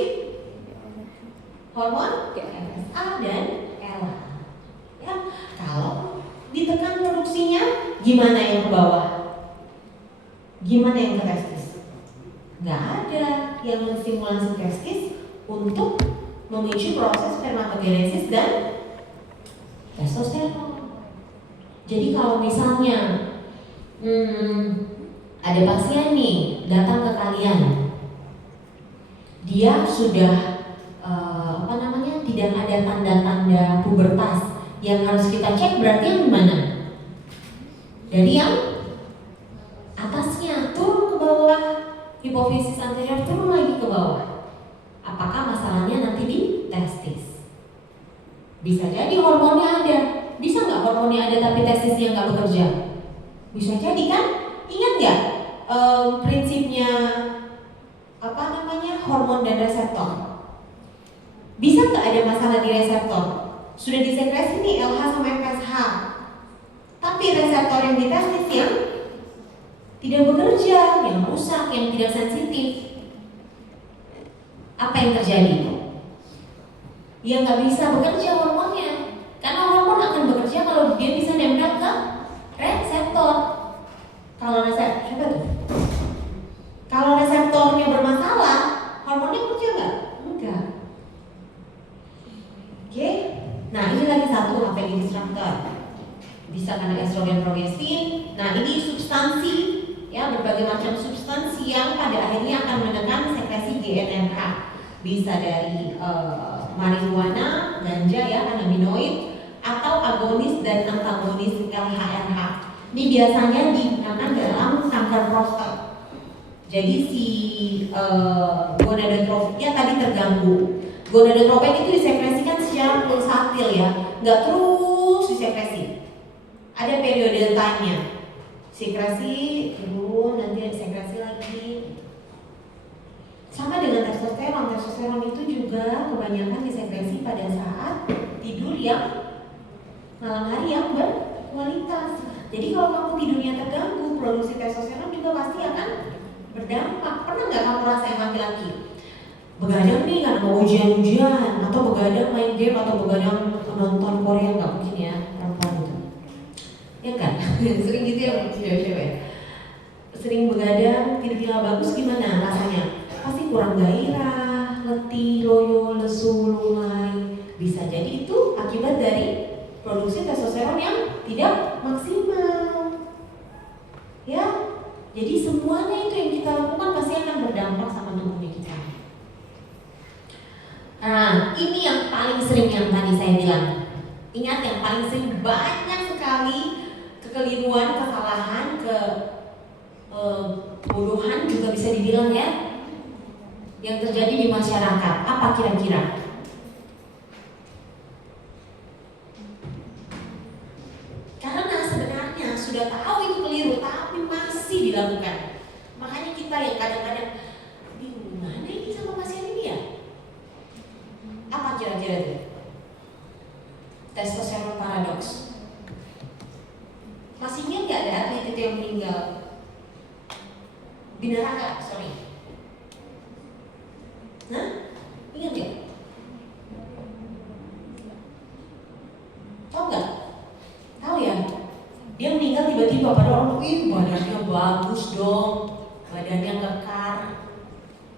hormon FSH dan LH. Ya, kalau ditekan produksinya, gimana yang ke bawah? Gimana yang ke testis? Nggak ada yang menstimulasi testis untuk memicu proses spermatogenesis dan testosteron. Jadi kalau misalnya ada pasien nih datang ke kalian, dia sudah tidak ada tanda-tanda pubertas, yang harus kita cek berarti yang mana? Dari yang atasnya turun ke bawah, hipofisis anterior turun lagi ke bawah. Apakah masalahnya nanti di testis? Bisa jadi hormonnya ada, bisa nggak hormonnya ada tapi testisnya nggak bekerja? Bisa jadi kan? Ingat nggak prinsipnya hormon dan reseptor? Bisa nggak ada masalah di reseptor? Sudah disekresi nih LH sama FSH, tapi reseptor yang di testis yang tidak bekerja, yang rusak, yang tidak sensitif. Apa yang terjadi? Ya nggak bisa bekerja hormonnya, karena hormon akan bekerja kalau dia bisa nempel ke reseptor. Kalau reseptornya bermasalah, hormonnya bekerja nggak? Enggak. Oke. Nah ini lagi satu HPG disruptor. Bisa karena estrogen progestin. Nah ini substansi, ya, berbagai macam substansi yang pada akhirnya akan menekan sekresi GnRH. Bisa dari marijuana, ganja, ya, kanabinoid, atau agonis dan antagonis LHRH. Ini biasanya digunakan dalam kanker prostat. Jadi si gonadotrofiknya tadi terganggu. Gonadotropin itu disekresikan secara pulsatil, ya, nggak terus disekresi. Ada periode time-nya. Sekresi, turun, nanti ada sekresi lagi. Sama dengan testosteron. Testosteron itu juga kebanyakan disekresi pada saat tidur yang malam hari yang berkualitas. Jadi kalau kamu tidurnya terganggu, produksi testosteron juga pasti akan berdampak. Pernah nggak kamu rasain laki-laki begadang nih karena mau ujian-ujian, atau begadang main game, atau begadang nonton Korea? Nggak mungkin ya, perempuan itu, ya kan? Sering gitu ya cewek-cewek. Sering begadang, tidak bagus, gimana rasanya? Pasti kurang gairah, letih, loyo, lesu, lunglai. Bisa jadi itu akibat dari produksi testosteron yang tidak maksimal. Ya, jadi semuanya itu yang kita lakukan pasti akan berdampak sama tubuhnya kita. Nah, ini yang paling sering yang tadi saya bilang. Ingat, yang paling sering banyak sekali kekeliruan, kesalahan, kebodohan juga bisa dibilang, ya, yang terjadi di masyarakat. Apa kira-kira? Karena sebenarnya sudah tahu itu keliru, tapi masih dilakukan. Makanya kita yang kadang-kadang bingung, mana ini sama pasien ini ya? Apa kira-kira itu? Testosteron paradoks. Masih ingat nggak ada atlet itu yang meninggal? Binaraka, sorry. Nah, ingat nggak? Tahu nggak? Tahu ya? Dia meninggal tiba-tiba, padahal badannya bagus dong, badannya kekar,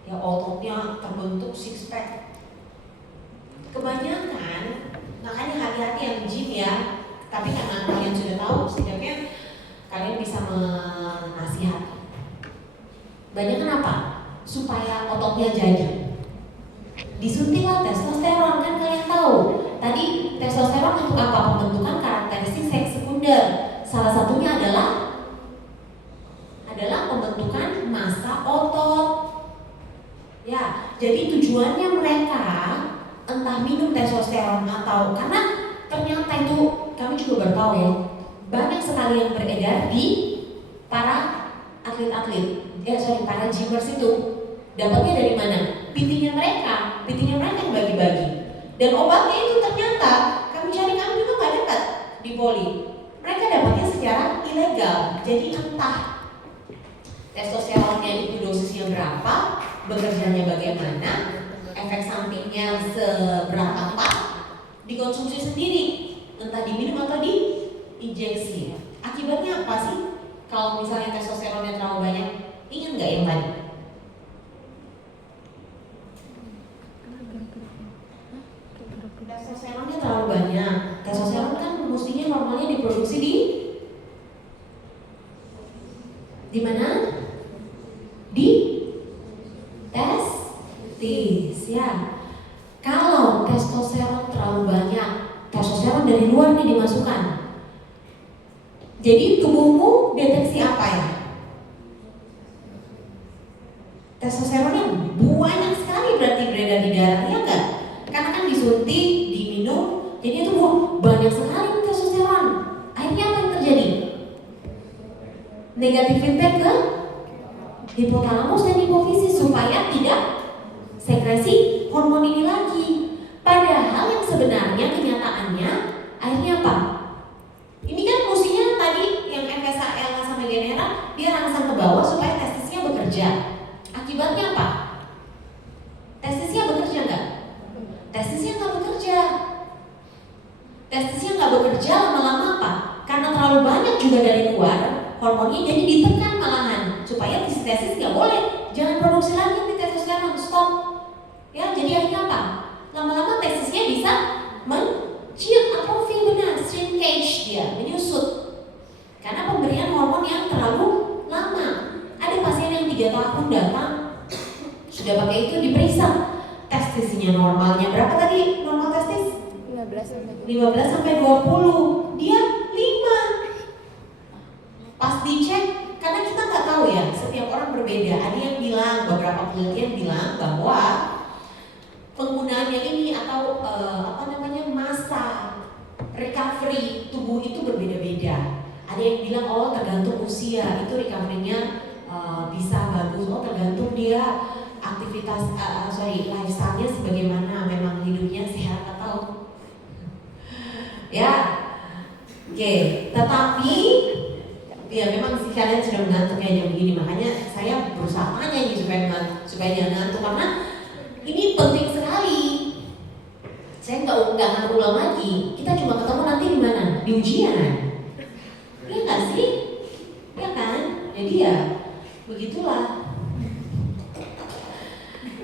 ya, ototnya terbentuk six pack. Kebanyakan, makanya hati-hati yang gym, ya. Tapi karena kalian sudah tahu, setidaknya kalian bisa menasihati. Banyak kenapa? Supaya ototnya jadi. Disuntiklah testosteron, kan kalian tahu. Tadi testosteron untuk apa? Pembentukan karakteristik seks sekunder. Salah satunya adalah pembentukan massa otot. Ya, jadi tujuannya mereka minum testosteron atau karena ternyata itu kami juga baru tahu ya, banyak sekali yang beredar di para atlet-atlet, para gymmers itu. Dapatnya dari mana? PT-nya mereka yang bagi-bagi. Dan obatnya itu ternyata kami cari juga nggak dapat di poli. Mereka dapatnya secara ilegal. Jadi entah testosteronnya itu dosisnya berapa, bekerjanya bagaimana, efek sampingnya seberapa, dikonsumsi sendiri, entah diminum atau diinjeksi. Akibatnya apa sih? Kalau misalnya testosteronnya terlalu banyak, ingat nggak yang tadi? Testosteronnya terlalu banyak. Testosteron kan mestinya normalnya diproduksi di mana? Di testis ya. Kalau testosteron terlalu banyak, testosteron dari luar nih dimasukkan. Jadi tubuhmu deteksi apa ya? Testosteronnya banyak sekali berarti beredar di darah, ya enggak? Karena kan disuntik, diminum, jadi tubuh banyak sekali testosteron. Akhirnya apa yang terjadi? Negatif feedback ke hipotalamus dan hipofisis supaya tidak sekresi hormon ini lagi. Padahal yang sebenarnya kenyataannya akhirnya apa? Ini kan mestinya tadi yang FSH, LH sama Genera dia rangsang ke bawah supaya testisnya bekerja. Akibatnya apa? Testisnya bekerja nggak? Testisnya nggak bekerja. Testisnya nggak bekerja lama-lama apa? Karena terlalu banyak juga dari luar hormonnya, jadi ditekan malahan supaya testis nggak boleh, jangan produksi lagi nih testosteron, stop. Ya, jadi akhirnya apa? Lama-lama testisnya bisa menciut atrofi, benar, shrinkage dia, menyusut. Karena pemberian hormon yang terlalu lama. Ada pasien yang 3 tahun datang sudah pakai itu, diperiksa testisnya normalnya berapa tadi? Normal testis 15 sampai 20, dia 5. Pas dicek, karena kita nggak tahu ya, setiap orang berbeda. Ada yang bilang, beberapa penelitian bilang bahwa penggunaannya ini atau masa recovery tubuh itu berbeda-beda. Ada yang bilang oh tergantung usia itu recovery-nya bisa bagus. Oh tergantung dia aktivitas lifestyle-nya sebagaimana, memang hidupnya sehat atau ya. Oke, tetapi ya memang sih kalian sudah mengantuk ya jam begini, makanya saya berusaha tanya nih supaya jangan ngantuk, karena ini penting sekali. Saya nggak akan ulang lagi. Kita cuma ketemu nanti di mana? Di ujian. Iya nggak sih? Ya kan? Jadi ya begitulah.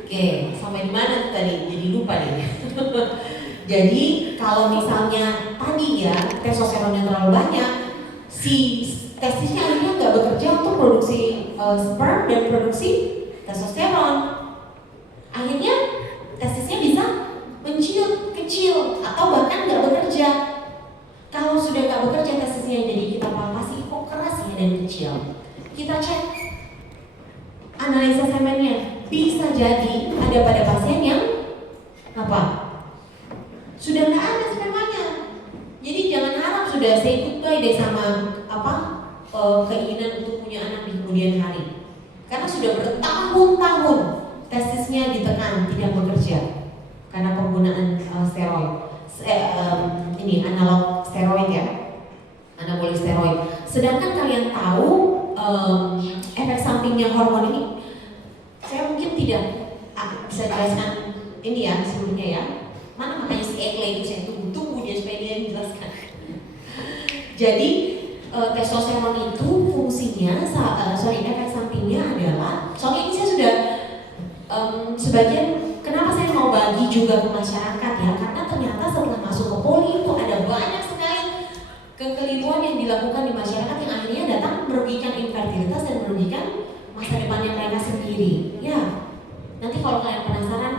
Oke, sampai di mana tadi? Jadi lupa deh. Jadi kalau misalnya tadi ya testosteronnya terlalu banyak, si testisnya akhirnya nggak bekerja untuk produksi sperm dan produksi testosteron. Akhirnya testisnya bisa menciut, kecil, atau bahkan nggak bekerja. Kalau sudah nggak bekerja testisnya, jadi kita palpasi kok keras ya dan kecil. Kita cek analisa semennya, bisa jadi ada pada pasien yang apa? Sudah nggak ada spermanya. Jadi jangan harap sudah say goodbye deh sama keinginan untuk punya anak di kemudian hari. Karena sudah bertahun-tahun testisnya ditekan, tidak bekerja karena penggunaan steroid. Ini analog steroid ya, anabolik steroid. Sedangkan kalian tahu efek sampingnya hormon ini, saya mungkin tidak bisa jelaskan ini ya sebelumnya ya. Mana makanya si Ekle itu saya tunggu dia supaya dia menjelaskan. Jadi testosteron itu fungsinya, efek sampingnya adalah, soalnya ini saya sudah sebagian, kenapa saya mau bagi juga ke masyarakat ya, karena ternyata setelah masuk ke poli itu ada banyak sekali kekeliruan yang dilakukan di masyarakat yang akhirnya datang merugikan infertilitas dan merugikan masa depannya mereka sendiri. Ya, nanti kalau kalian penasaran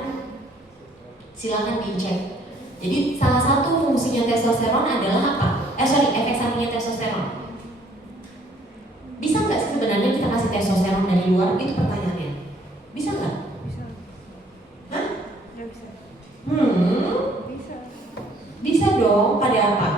silakan dicek. Jadi salah satu fungsinya testosteron adalah apa? Efek sampingnya testosteron. Bisa nggak sih sebenarnya kita kasih testosteron dari luar? Itu pertanyaannya. Bisa nggak? Bisa. Hah? Nggak bisa. Hmm. Bisa dong, pada apa?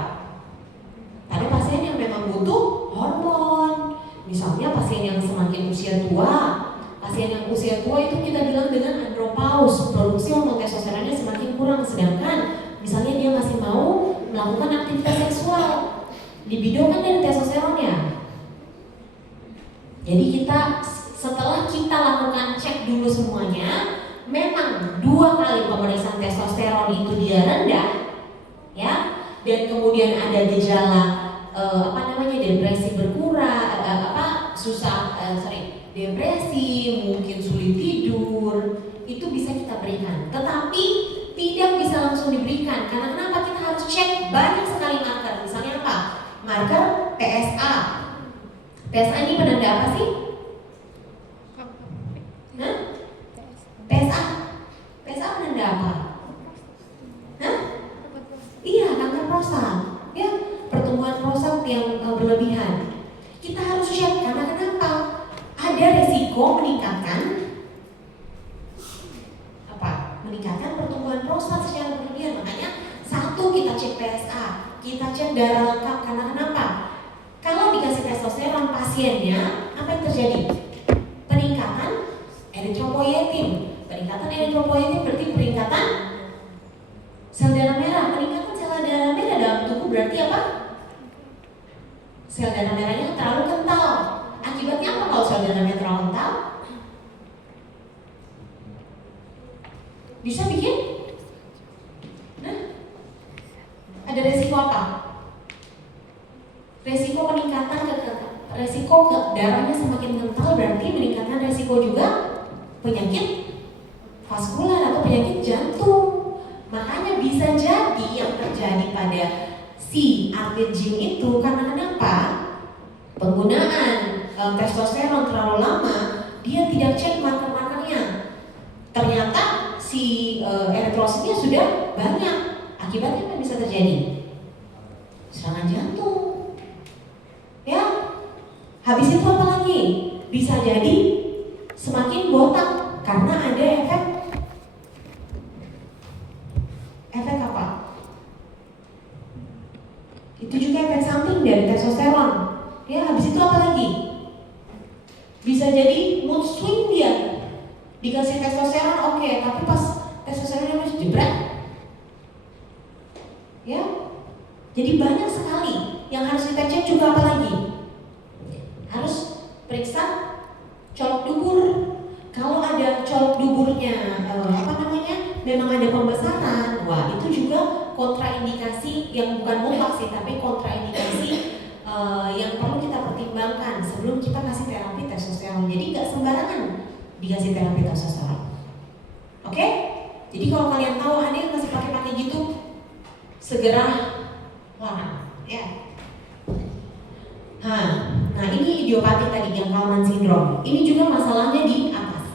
Pada pasien yang memang butuh hormon. Misalnya pasien yang semakin usia tua. Pasien yang usia tua itu kita bilang dengan andropause, produksi hormon testosteronnya semakin kurang. Sedangkan misalnya dia masih mau melakukan aktivitas seksual, libido kan dari testosteronnya. Jadi setelah kita lakukan cek dulu semuanya, memang 2 kali pemeriksaan testosteron itu dia rendah, ya, dan kemudian ada gejala depresi berkurang, depresi, mungkin sulit tidur, itu bisa kita berikan. Tetapi tidak bisa langsung diberikan, karena kenapa? Kita harus cek banyak sekali marker. Misalnya apa? Marker PSA. PSA ini penanda apa sih? Hah? PSA. PSA penanda apa? Hah? Iya, kanker prostat. Ya, pertumbuhan prostat yang berlebihan. Kita harus cek, karena kenapa? Ada resiko meningkatkan pertumbuhan prostat secara berlebihan. Makanya satu, kita cek PSA, kita cek darah lengkap. Karena kenapa? Kalau dikasih testosteron pasiennya, apa yang terjadi? Peningkatan eritropoietin. Peningkatan eritropoietin berarti peningkatan sel darah merah. Peningkatan sel darah merah dalam tubuh berarti apa? Sel darah merahnya terlalu kental. Akibatnya apa kalau sel darah merah terlalu kental? Bisa bikin? Ada resiko apa? Resiko peningkatan resiko darahnya semakin kental berarti meningkatkan resiko juga penyakit vaskular atau penyakit jantung. Makanya bisa jadi yang terjadi pada si atlet gym itu karena kenapa? Penggunaan testosteron terlalu lama, dia tidak cek marker-markernya. Ternyata si eritrositnya sudah banyak. Akibatnya apa bisa terjadi? Serangan jantung. Ya. Habis itu apa lagi? Bisa jadi semakin botak karena ada efek apa? Itu juga efek samping dari testosteron. Ya, habis itu apa lagi? Bisa jadi mood swing dia. Dikasih testosteron oke, tapi pas testosteronnya masih jebret. Ya. Jadi banyak sekali yang harus kita cek juga apa lagi? Harus periksa colok dubur. Kalau ada colok duburnya memang ada pembesaran, wah itu juga kontraindikasi yang bukan mutlak sih, tapi kontraindikasi yang perlu kita pertimbangkan sebelum kita kasih terapi testosteron. Jadi nggak sembarangan dikasih terapi testosteron. Oke? Jadi kalau kalian tahu ada yang masih pakai gitu, segera larang. Ya. Nah ini idiopatik tadi yang Kallman syndrome. Ini juga masalahnya di atas.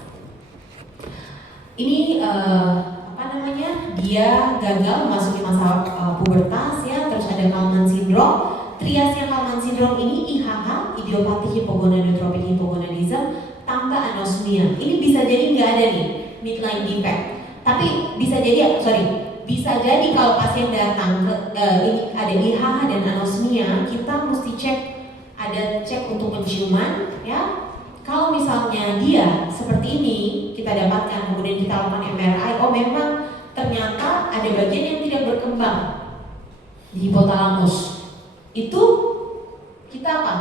Ini dia gagal memasuki masa pubertas ya, terus ada Kallman syndrome. Triasnya Kallman syndrome ini IHH, idiopathic hypogonadotrophic hypogonadism, tambah anosmia. Ini bisa jadi nggak ada nih midline defect. Tapi bisa jadi kalau pasien datang ini ada IHH dan anosmia, kita mesti cek untuk penciuman ya. Kalau misalnya dia seperti ini kita dapatkan, kemudian kita lakukan MRI, oh memang ternyata ada bagian yang tidak berkembang di hipotalamus. Itu kita apa?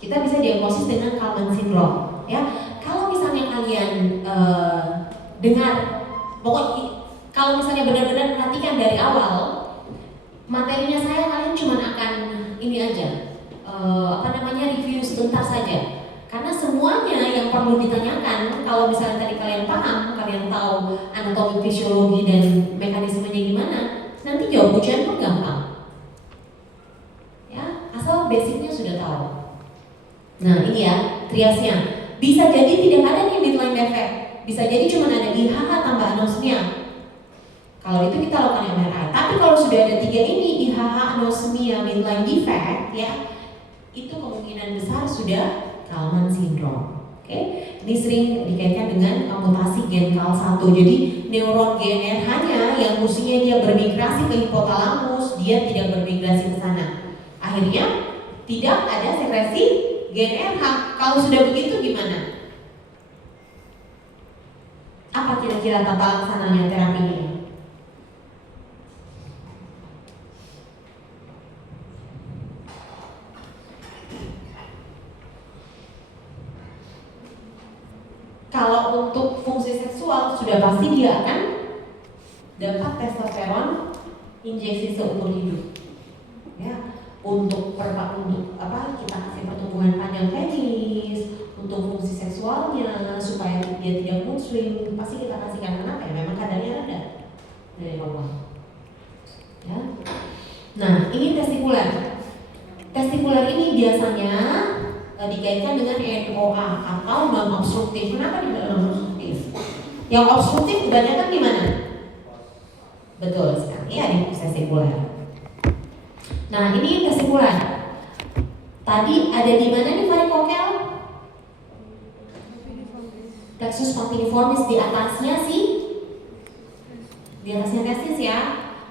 Kita bisa diagnosis dengan Kallman syndrome ya. Kalau misalnya kalian dengar, pokoknya kalau misalnya benar-benar perhatikan dari awal materinya saya, kalian cuma akan ini aja review sebentar saja, karena semuanya yang perlu ditanyakan kalau misalnya tadi kalian paham, kalian tahu anatomi, fisiologi dan mekanismenya gimana, nanti jawab ujian pun gampang ya, asal basicnya sudah tahu. Nah ini ya triasnya, bisa jadi tidak ada nih midline defect, bisa jadi cuma ada IHH tambah anosmia. Kalau itu kita lakukan MRI. Tapi kalau sudah ada 3 ini, IHH, anosmia, midline defect ya, itu kemungkinan besar sudah Kallman syndrome. Oke? ini sering dikaitkan dengan mutasi gen KAL1. Jadi neuron GNRH-nya yang mestinya dia bermigrasi ke hipotalamus, dia tidak bermigrasi ke sana. Akhirnya tidak ada sekresi GNRH. Kalau sudah begitu gimana? Apa kira-kira tata laksananya terapi ini? Kalau untuk fungsi seksual sudah pasti dia akan dapat testosteron injeksi seumur hidup. Ya, untuk kita kasih pertumbuhan panjang penis, untuk fungsi seksualnya supaya dia tidak mood swing, pasti kita kasihkan. Kenapa ya? Memang kadarnya rendah dari bawah. Ya. Nah, ini testikuler. Testikuler ini biasanya dikaitkan dengan NOA atau non obstruktif. Kenapa dibilang non obstruktif? Yang obstruktif kebanyakan di mana? Betul sekali, ya di testikuler. Nah, ini testikuler. Tadi ada di mana nih varikokel? Plexus spongiliformis, di atasnya sih, di atasnya testis ya.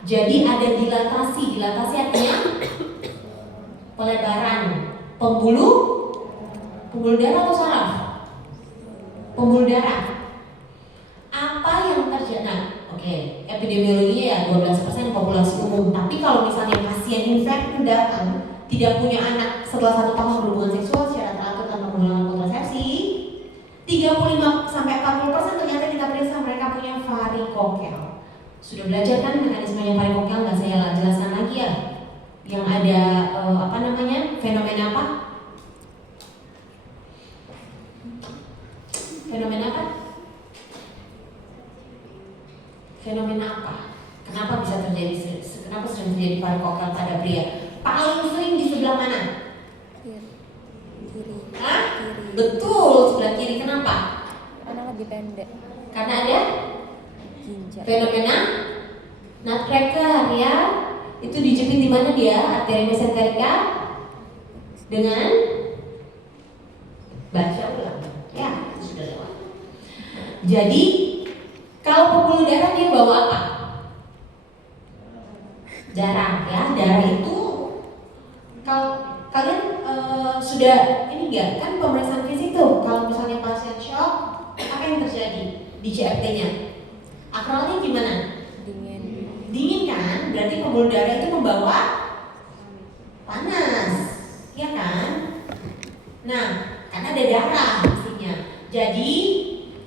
Jadi ada dilatasi. Dilatasi artinya pelebaran pembuluh darah atau saraf? Pembuluh darah. Apa yang terjadi? Nah, oke, epidemiologinya ya 12% populasi umum. Tapi kalau misalnya pasien infeksi datang tidak punya anak setelah 1 tahun berhubungan seksual secara teratur tanpa menggunakan kontrasepsi, 35-40% ternyata kita periksa mereka punya varikokel. Sudah belajar kan mekanismenya varikokel? Nggak saya jelaskan lagi ya. Yang ada fenomena apa? Fenomena apa? Fenomena apa? Kenapa bisa terjadi? Kenapa sering terjadi varikokel pada pria? Paling sering di sebelah mana? Kiri. Hah? Kiri. Betul, sebelah kiri. Kenapa? Karena lebih pendek. Karena ada Ginjal. fenomena nutcracker ya. Itu dijepit di mana dia? Arteri mesenterica dengan baca ulang. Ya, itu sudah lewat. Jadi kalau pembuluh darah dia bawa apa? Darah ya. Darah itu kalau kalian sudah ini enggak kan pemeriksaan fisik tuh. Kalau misalnya pasien shock, apa yang terjadi di CRT-nya? Akralnya gimana? Dingin. Dingin kan? Berarti pembuluh darah itu membawa panas, ya kan? Nah, karena ada darah pastinya. Jadi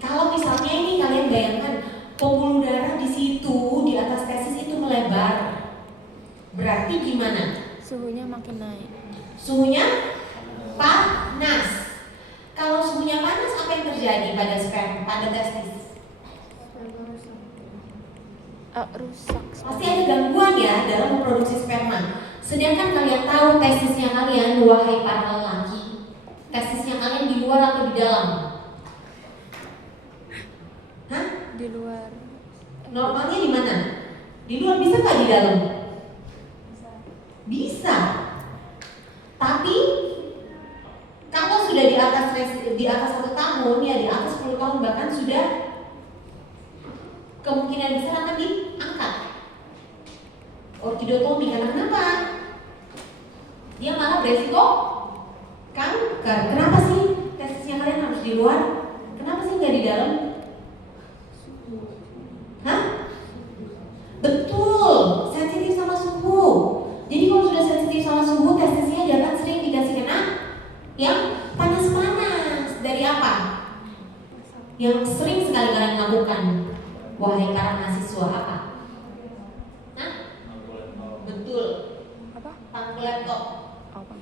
kalau misalnya ini kalian bayangkan pembuluh darah di situ di atas testis itu melebar, berarti gimana? Suhunya makin naik. Suhunya panas. Kalau suhunya panas, apa yang terjadi pada sperma, pada testis? Rusak. Pasti ada gangguan ya dalam memproduksi sperma. Sedangkan kalian tahu testisnya kalian, wahai para lelaki, testisnya kalian di luar atau di dalam? Hah? Di luar. Normalnya di mana? Di luar, bisa nggak di dalam? Bisa. Tapi kalau sudah di atas 1 tahun ya, di atas 10 tahun bahkan sudah kemungkinan besar akan diangkat orkidotomi. Karena kenapa? Dia malah beresiko kanker. Kenapa sih testisnya kalian harus di luar? Kenapa sih nggak di dalam? Hah? Betul, sensitif sama suhu. Jadi kalau sudah sensitif sama suhu, testisnya jangan sering dikasih kena yang panas-panas. Dari apa? Yang sering sekali kalian lakukan, wahai para mahasiswa, apa? Hah? Betul. Apa? Pakai laptop. Apa?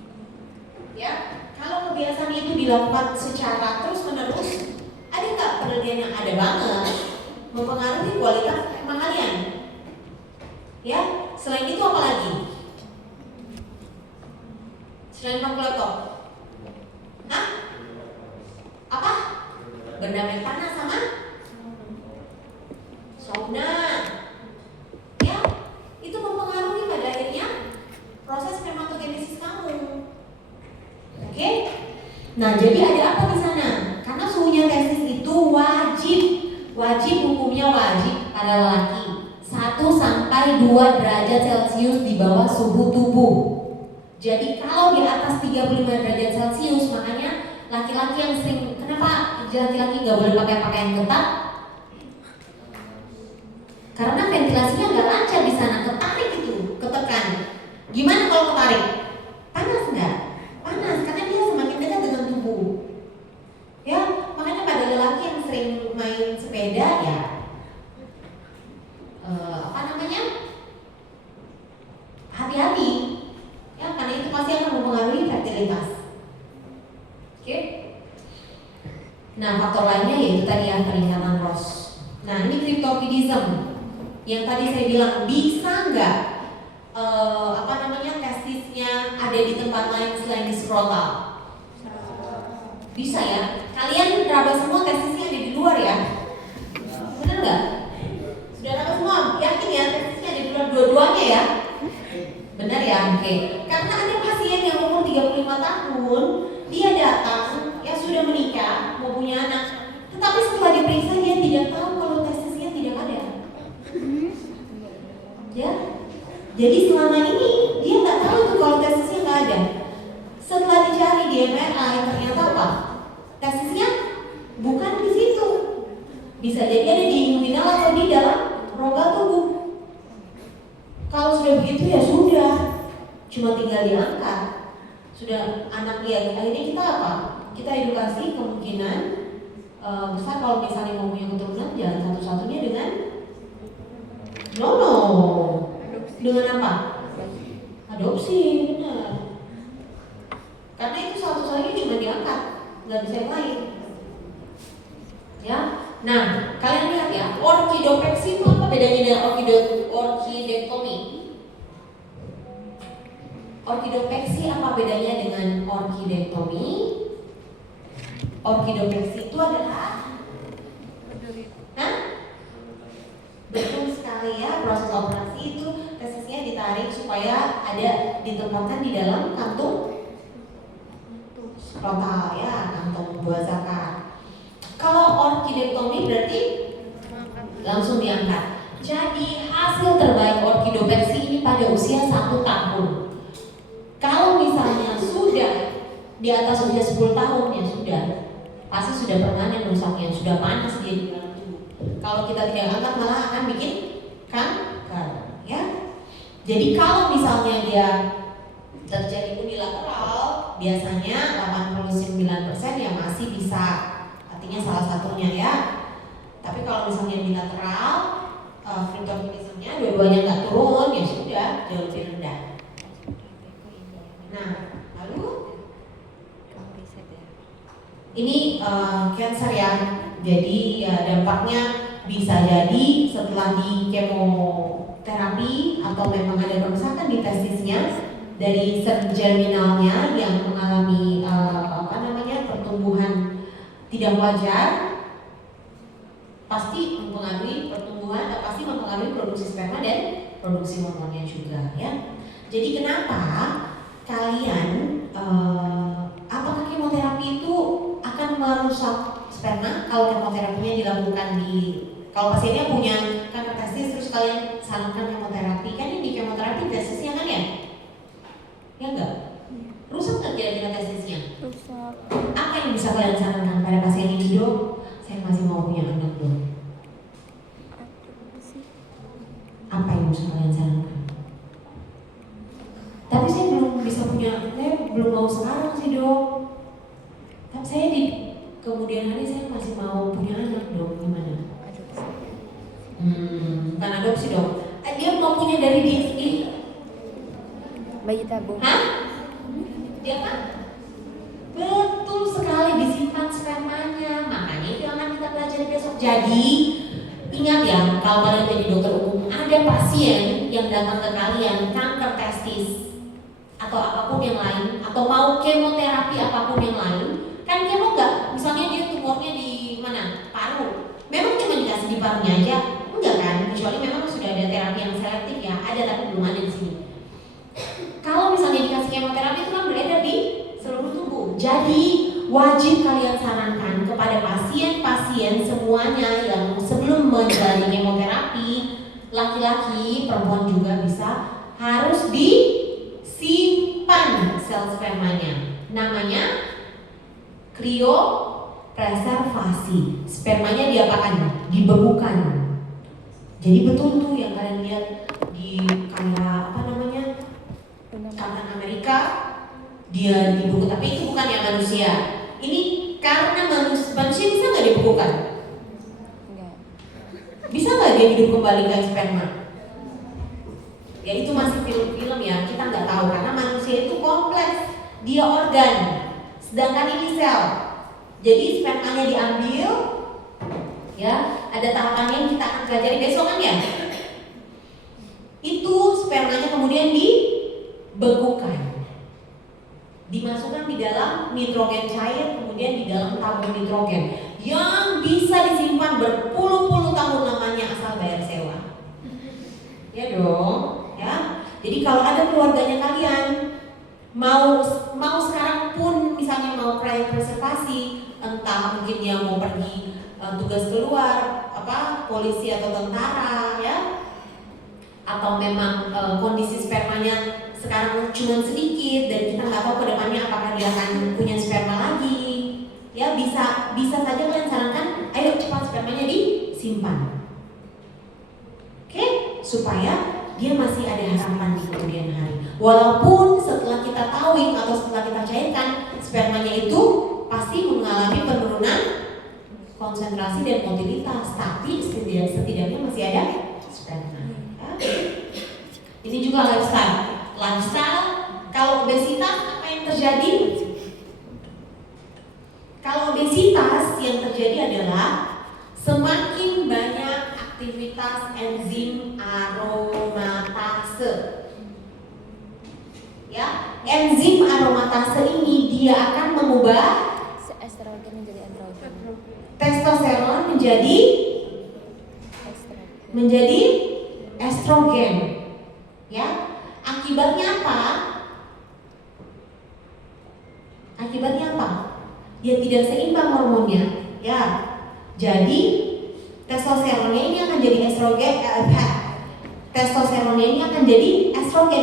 Ya, kalau kebiasaan itu dilakukan secara terus-menerus, ada nggak penelitian yang ada banget mempengaruhi kualitas sperma kalian? Ya, selain itu apa lagi? Selain pakai laptop? Hah? Apa? Benda panas sama sauna. Ya, itu mempengaruhi pada akhirnya proses spermatogenesis kamu. Oke? Nah, jadi ada apa di sana? Karena suhunya derajat Celcius di bawah suhu tubuh. Jadi kalau di atas 35 derajat Celcius, makanya laki-laki yang sering, kenapa laki-laki nggak boleh pakai pakaian ketat? Karena ventilasinya nggak lancar di sana, ketarik itu, ketekan. Gimana kalau ketarik? Panas nggak? Panas, karena dia semakin dekat dengan tubuh. Ya, makanya pada lelaki yang sering main sepeda ya, hati-hati. Ya, karena itu pasti akan mempengaruhi fertilitas. Oke? Nah, faktor lainnya yaitu tadi ya peningkatan ROS. Nah, ini cryptorchidism yang tadi saya bilang, bisa nggak testisnya ada di tempat lain selain di skrotal? Bisa ya. Kalian raba semua testisnya ada di luar ya? Benar nggak? Sudah raba semua? Yakin ya testisnya ada di luar dua-duanya ya? Benar ya? Oke. Karena ada pasien yang umur 35 tahun, dia datang ya sudah menikah, mau punya anak, tetapi setelah diperiksa dia tidak tahu kalau testisnya tidak ada. Ya, jadi selama ini dia nggak tahu tuh kalau testisnya nggak ada. Setelah dicari di MRI ternyata apa? Testisnya bukan di situ. Bisa jadi ada di inguinal atau di dalam rongga tubuh. Kalau sudah begitu ya sudah, cuma tinggal diangkat. Sudah anak dia, akhirnya kita apa? Kita edukasi kemungkinan besar kalau misalnya mau punya keturunan jangan satu-satunya dengan dengan apa? Adopsi, benar. Karena itu satu-satunya cuma diangkat, nggak bisa yang lain. Ya, nah kalian lihat ya, orkidopeksi itu apa bedanya dengan orkidektomi? Orkidopeksi apa bedanya dengan orkidektomi? Orkidopeksi itu adalah, betul sekali ya, proses operasi itu testisnya ditarik supaya ada ditempatkan di dalam kantung skrotal ya, kantong buah zakar. Kalau orkidektomi berarti langsung diangkat. Jadi hasil terbaik orkidopeksi ini pada usia 1 tahun. Kalau misalnya sudah di atas usia 10 tahun ya sudah, pasti sudah permanen rusaknya, sudah panas dia di dalam tubuh. Kalau kita tidak angkat malah akan bikin kanker, ya. Jadi kalau misalnya dia terjadi unilateral, biasanya 89% ya masih bisa, artinya salah satunya ya. Tapi kalau misalnya bilateral, cryptorchidismnya dua-duanya nggak turun, ya sudah jauh lebih rendah. Nah, lalu ini cancer ya. Jadi ya dampaknya bisa jadi setelah di kemoterapi atau memang ada kerusakan di testisnya dari sel germinalnya yang mengalami pertumbuhan tidak wajar, pasti mempengaruhi pertumbuhan, pasti mempengaruhi produksi sperma dan produksi hormonnya juga ya. Jadi kenapa kalian apakah kemoterapi itu akan merusak sperma kalau kemoterapinya dilakukan kalau pasiennya punya kanker testis terus kalian sarankan kemoterapi, kan ini di kemoterapi testisnya kan ya? Ya enggak? Rusak nggak kira-kira testisnya? Rusak. Apa yang bisa kalian sarankan pada pasien ini, Dok? Saya masih mau punya anak, Dok. Apa yang bisa kalian sarankan? Tapi saya belum bisa punya, saya belum mau sekarang sih, Dok. Tapi saya di kemudian hari saya masih mau punya anak, Dok. Gimana? Bukan adopsi, Dok. Dia mau punya dari DSI. Bayi tabung. Hah? Dia apa? Betul sekali, disimpan spermanya. Makanya itu akan kita pelajari besok. Jadi ingat ya, kalau kalian jadi dokter umum, ada pasien yang datang ke kalian kanker testis atau apapun yang lain, atau mau kemoterapi apapun yang lain, kan kemo enggak? Misalnya dia tumornya di mana? Paru. Memang cuma dikasih di parunya aja? Enggak kan? Kecuali memang sudah ada terapi yang selektif ya, ada tapi belum ada di sini. Kalau misalnya dikasih kemoterapi itu kan beredar di seluruh tubuh. Jadi wajib kalian sarankan kepada pasien-pasien semuanya yang sebelum menjalani kemoterapi, laki-laki laki-laki, perempuan juga bisa, harus disimpan sel spermanya. Namanya kriopreservasi. Spermanya diapakan? Dibekukan. Jadi betul tuh yang kalian lihat di kayak apa namanya, Kapten Amerika, dia dibeku, tapi itu bukan yang manusia. Ini karena manusia bisa nggak dibekukan? Enggak. Bisa nggak dia hidup kembali kayak sperma? Ya itu masih film-film ya, kita nggak tahu karena manusia itu kompleks, dia organ, sedangkan ini sel. Jadi spermanya diambil, ya ada tahapannya yang kita akan pelajari besok kan ya. Itu spermanya kemudian dibekukan, dimasukkan di dalam nitrogen cair, kemudian di dalam tabung nitrogen yang bisa disimpan berpuluh-puluh tahun lamanya asal bayar sewa. Ya dong, ya. Jadi kalau ada keluarganya kalian mau sekarang pun misalnya mau kriopreservasi, entah mungkin yang mau pergi tugas keluar, polisi atau tentara, ya, atau memang kondisi spermanya sekarang cuma sedikit dan kita nggak tahu kedepannya apakah dia akan punya sperma lagi, ya bisa saja kalian sarankan, ayo cepat spermanya disimpan, oke, supaya dia masih ada harapan di kemudian hari. Walaupun setelah kita towing atau setelah kita cairkan, spermanya itu pasti mengalami penurunan konsentrasi dan motilitas, tapi setidaknya masih ada sperma. Ya. Ini juga lifestyle. Kalau obesitas apa yang terjadi? Kalau obesitas yang terjadi adalah semakin banyak aktivitas enzim aromatase. Ya, enzim aromatase ini dia akan mengubah Estrogen menjadi androgen. testosteron menjadi estrogen. Ya, akibatnya apa? Dia tidak seimbang hormonnya. Ya, jadi testosteronnya ini akan jadi estrogen. Testosteronnya ini akan jadi estrogen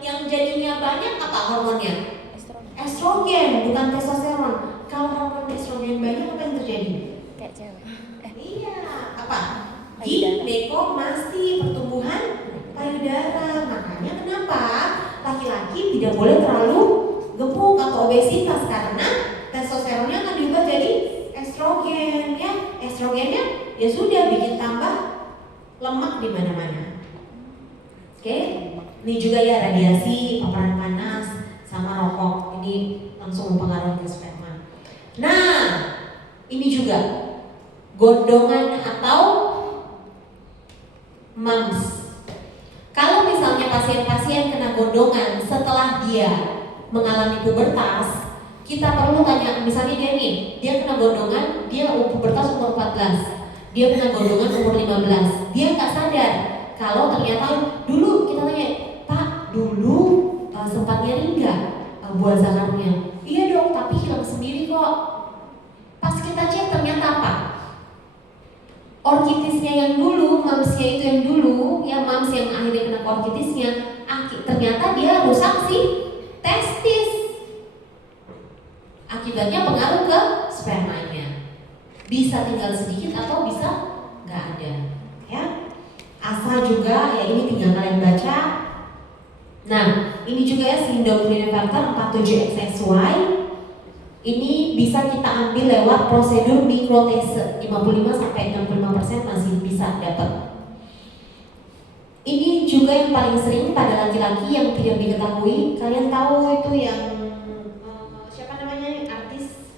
yang jadinya banyak apa hormonnya? Estrogen, bukan testosteron. Kalau hormon estrogen banyak apa yang terjadi? Kayak cewek. Iya, apa? Payudara. Ginekomasti, pertumbuhan payudara. Makanya kenapa laki-laki tidak boleh terlalu gemuk atau obesitas karena testosteronnya akan diubah jadi estrogen, ya. Estrogennya ya sudah bikin tambah lemak di mana-mana. Oke, ini juga ya radiasi, paparan panas, sama rokok. Ini langsung mempengaruhi sperma. Nah, ini juga gondongan atau mumps. Kalau misalnya pasien-pasien kena gondongan setelah dia mengalami pubertas, kita perlu tanya, misalnya dia kena gondongan, dia pubertas umur 14, dia kena gondongan umur 15, dia nggak sadar kalau ternyata dulu kita tanya, Pak, dulu sempat nyeri nggak buah zakarnya? Iya dok, tapi hilang sendiri kok. Pas kita cek ternyata apa? Orkitisnya yang dulu, mamsnya itu yang dulu, ya mams yang akhirnya kena orkitisnya, ternyata dia rusak sih testis. Akibatnya pengaruh ke spermanya. Bisa tinggal sedikit atau bisa nggak ada. Ya, asal juga ya ini tinggal kalian baca. Nah, ini juga ya sindrom Klinefelter 47XXY. Ini bisa kita ambil lewat prosedur mikrotese 55-65% masih bisa dapat. Ini juga yang paling sering pada laki-laki yang tidak diketahui. Kalian tahu itu yang siapa namanya artis?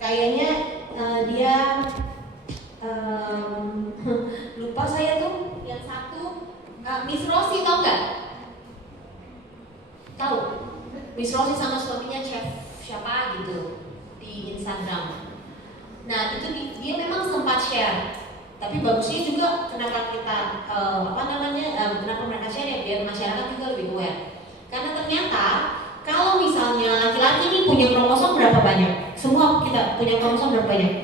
Kayaknya dia lupa saya tuh yang satu Miss Rossi, tau nggak? Tahu? Miss Rossi sama suaminya chef siapa gitu di Instagram. Nah itu dia memang sempat share, tapi bagusnya juga kenapa kita kenapa mereka share ya biar masyarakat juga lebih aware. Karena ternyata kalau misalnya laki-laki ini punya kromosom berapa banyak? Semua kita punya kromosom berapa banyak?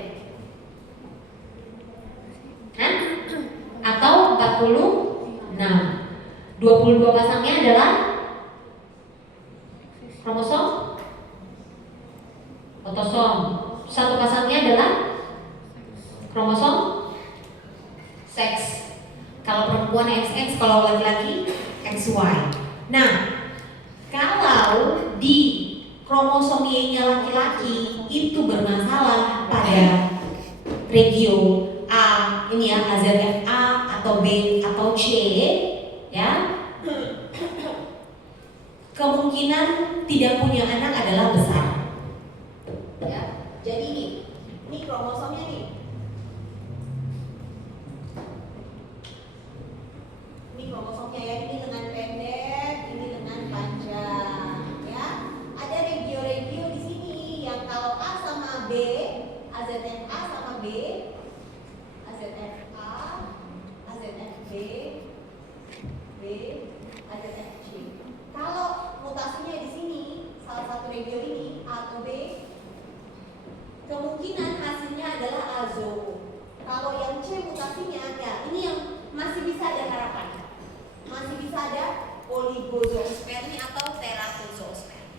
Hah? Atau 22 pasangnya adalah kromosom otosom. Satu pasangnya adalah kromosom seks. Kalau perempuan XX, kalau laki-laki XY. Nah, kalau di kromosom Y-nya laki-laki itu bermasalah pada regio A, ini ya AZFA atau B atau C, ya, kemungkinan tidak punya anak adalah besar. Ya, jadi ini kromosomnya nih. Ini kromosomnya ya, ini lengan pendek, ini lengan panjang, ya. Ada regio-regio di sini yang kalau A sama B, AZFA sama B, AZFA, AZFB, B, AZFC. Kalau mutasinya di sini, salah satu regio ini A atau B, kemungkinan hasilnya adalah azo. Kalau yang C mutasinya, ya ini yang masih bisa ada harapan. Masih bisa ada oligozoospermi atau teratozoospermi.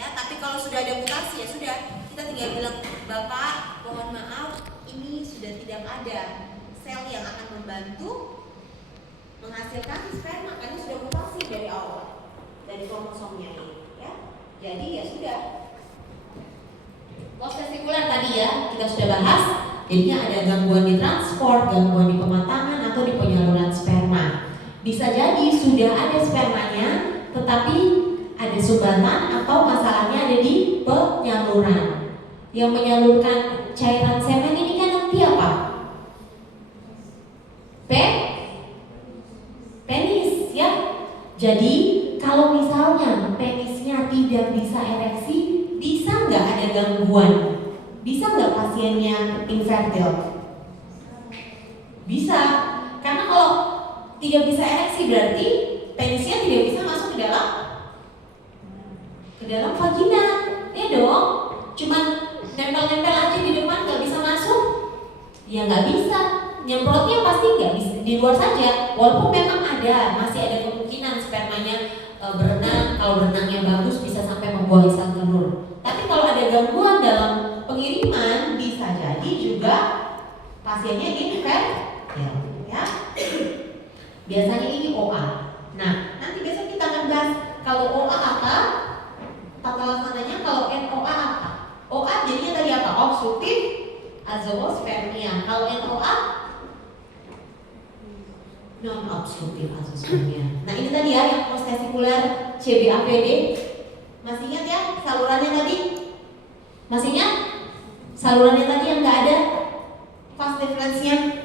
Ya, tapi kalau sudah ada mutasi ya sudah, kita tinggal bilang, Bapak, mohon maaf, ini sudah tidak ada sel yang akan membantu menghasilkan sperma karena sudah mutasi dari awal dari kromosomnya ini, ya. Jadi ya sudah. Post-tesikuler tadi ya kita sudah bahas, jadinya ada gangguan di transport, gangguan di pematangan atau di penyaluran sperma. Bisa jadi sudah ada spermanya, tetapi ada sumbatan atau masalahnya ada di penyaluran. Yang menyalurkan cairan semen ini kan nanti apa? Penis, ya. Jadi kalau misalnya penisnya tidak bisa ereksi, bisa nggak ada gangguan? Bisa nggak pasiennya infertil? Bisa, karena kalau tidak bisa ereksi berarti penisnya tidak bisa masuk ke dalam vagina, ya dong. Cuman nempel-nempel aja di depan nggak bisa masuk, ya nggak bisa. Nyemprotnya pasti nggak bisa di luar saja, walaupun memang masih ada kemungkinan spermanya berenang. Kalau berenangnya bagus bisa sampai membuang sel telur. Tapi kalau ada gangguan dalam pengiriman bisa jadi juga pasiennya infertil, ya. Biasanya ini OA. Nah, nanti besok kita akan bahas kalau OA apa, tata laksananya. Kalau NOA apa? OA jadinya tadi apa? Obstruktif azoospermia. Kalau NOA non-obstruktif azoospermia. Nah ini tadi ya yang post-tesikuler CBAPD. Masih ingat ya salurannya tadi? Masih ingat? Salurannya tadi yang nggak ada vas deferensnya.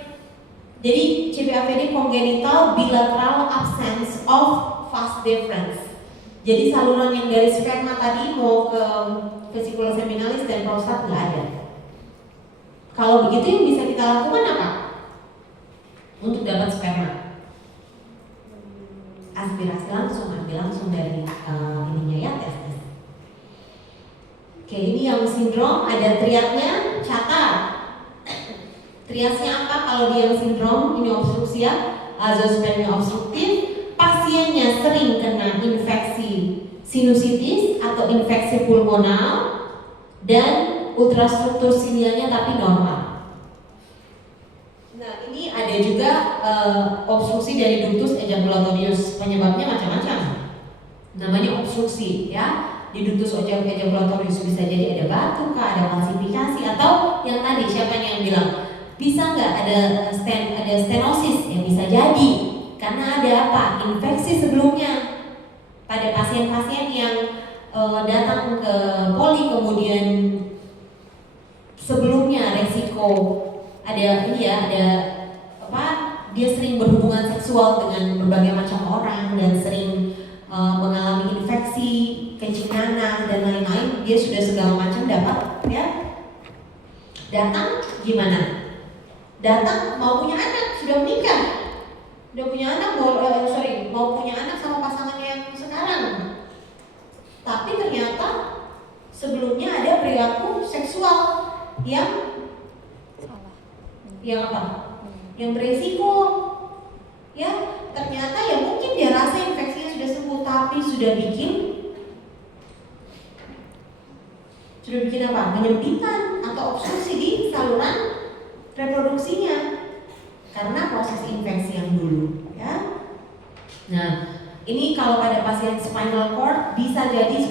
Jadi CBAPD congenital bilateral absence of vas deferens. Jadi saluran yang dari sperma tadi mau ke vesicula seminalis dan prostat nggak ada. Kalau begitu yang bisa kita lakukan apa? Untuk dapat sperma, aspirasi langsung, ambil langsung dari ininya ya, testis. Oke, ini yang sindrom ada triadnya, catat. Triasnya apa kalau dia sindrom ini obstruksi ya, azoospermia obstruktif, pasiennya sering kena infeksi sinusitis atau infeksi pulmonal dan ultrastruktur sinialnya tapi normal. Nah ini ada juga obstruksi dari ductus ejaculatorius, penyebabnya macam-macam. Namanya obstruksi ya. Di ductus ejaculatorius bisa jadi ada batu, ada kalsifikasi, atau yang tadi siapa yang bilang bisa nggak ada stenosis? Ya bisa jadi karena ada apa? Infeksi sebelumnya pada pasien-pasien yang datang ke poli kemudian sebelumnya resiko ada ini ya, ada apa? Dia sering berhubungan seksual dengan berbagai macam orang dan sering mengalami infeksi, kencing nanah dan lain-lain. Dia sudah segala macam dapat ya. Datang gimana? Datang mau punya anak, sudah menikah, udah punya anak, mau punya anak sama pasangannya yang sekarang. Tapi ternyata sebelumnya ada perilaku seksual yang apa? Yang beresiko. Ya, ternyata ya mungkin tapi sudah bikin apa? Penyempitan atau obstruksi di saluran reproduksinya karena proses infeksi yang dulu, ya. Nah, ini kalau pada pasien spinal cord bisa jadi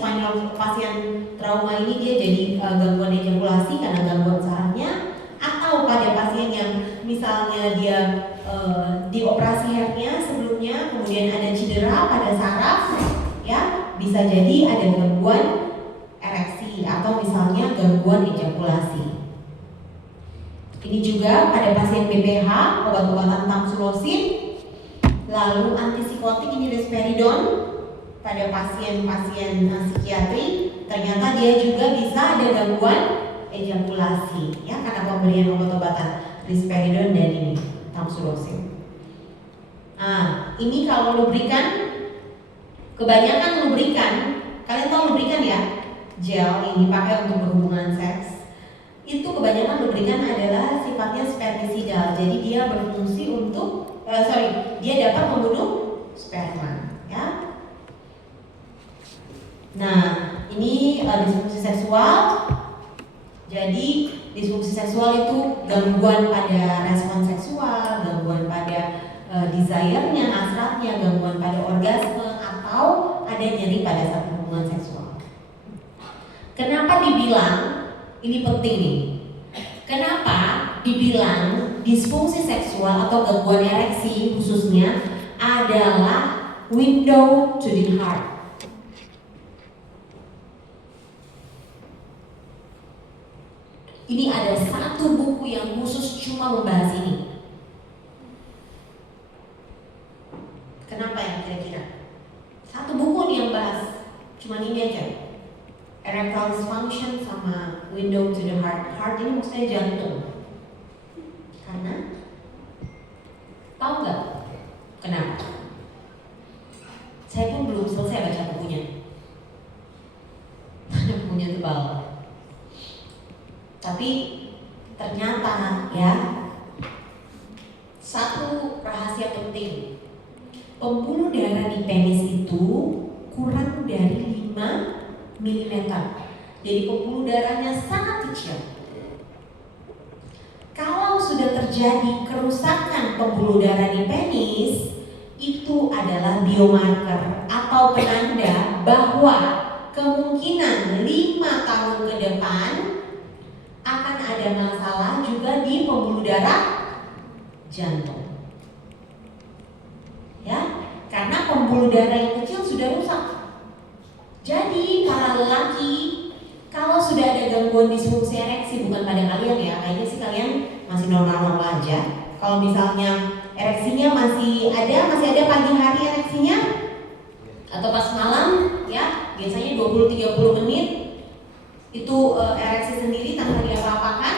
pasien trauma ini dia jadi gangguan ejakulasi karena gangguan sarafnya, atau pada pasien yang misalnya dia dioperasi hernia sebelumnya kemudian ada cedera pada saraf, ya bisa jadi ada gangguan ereksi atau misalnya gangguan ejakulasi. Ini juga pada pasien BPH, obat-obatan tamsulosin, lalu antipsikotik ini risperidon pada pasien-pasien psikiatri, ternyata dia juga bisa ada gangguan ejakulasi, ya karena pemberian obat-obatan risperidon dan ini tamsulosin. Nah, ini kalau lubrikan, kebanyakan lubrikan, kalian tahu lubrikan ya? Gel yang dipakai untuk berhubungan seks. Itu kebanyakan lubrikan adalah sifatnya spermicidal, jadi dia berfungsi untuk dia dapat membunuh sperma, ya. Nah, ini disfungsi seksual. Jadi disfungsi seksual itu gangguan pada respon seksual, gangguan pada desire-nya, hasratnya, gangguan pada orgasme, atau ada nyeri pada saat hubungan seksual. Kenapa dibilang ini penting nih? Kenapa dibilang disfungsi seksual atau gangguan ereksi khususnya adalah window to the heart? Ini ada satu buku yang khusus cuma membahas ini. Kenapa ya kira-kira? Satu buku nih yang bahas, cuma ini aja. Erectile dysfunction sama window to the heart. Heart ini maksudnya jantung. Karena tahu nggak kenapa? Saya pun belum selesai baca bukunya. Bukunya tebal. Tapi ternyata ya satu rahasia penting, pembuluh darah di penis itu kurang dari 5 mm. Jadi pembuluh darahnya sangat kecil. Kalau sudah terjadi kerusakan pembuluh darah di penis, itu adalah biomarker atau penanda bahwa kemungkinan 5 tahun ke depan akan ada masalah juga di pembuluh darah jantung. Ya, karena pembuluh darah yang kecil sudah rusak. Jadi para lelaki kalau sudah ada gangguan disfungsi ereksi, bukan pada kalian ya, kayaknya sih kalian masih normal-normal aja. Kalau misalnya ereksinya masih ada pagi hari ereksinya atau pas malam ya, biasanya 20-30 menit itu ereksi sendiri tanpa diapa-apakan,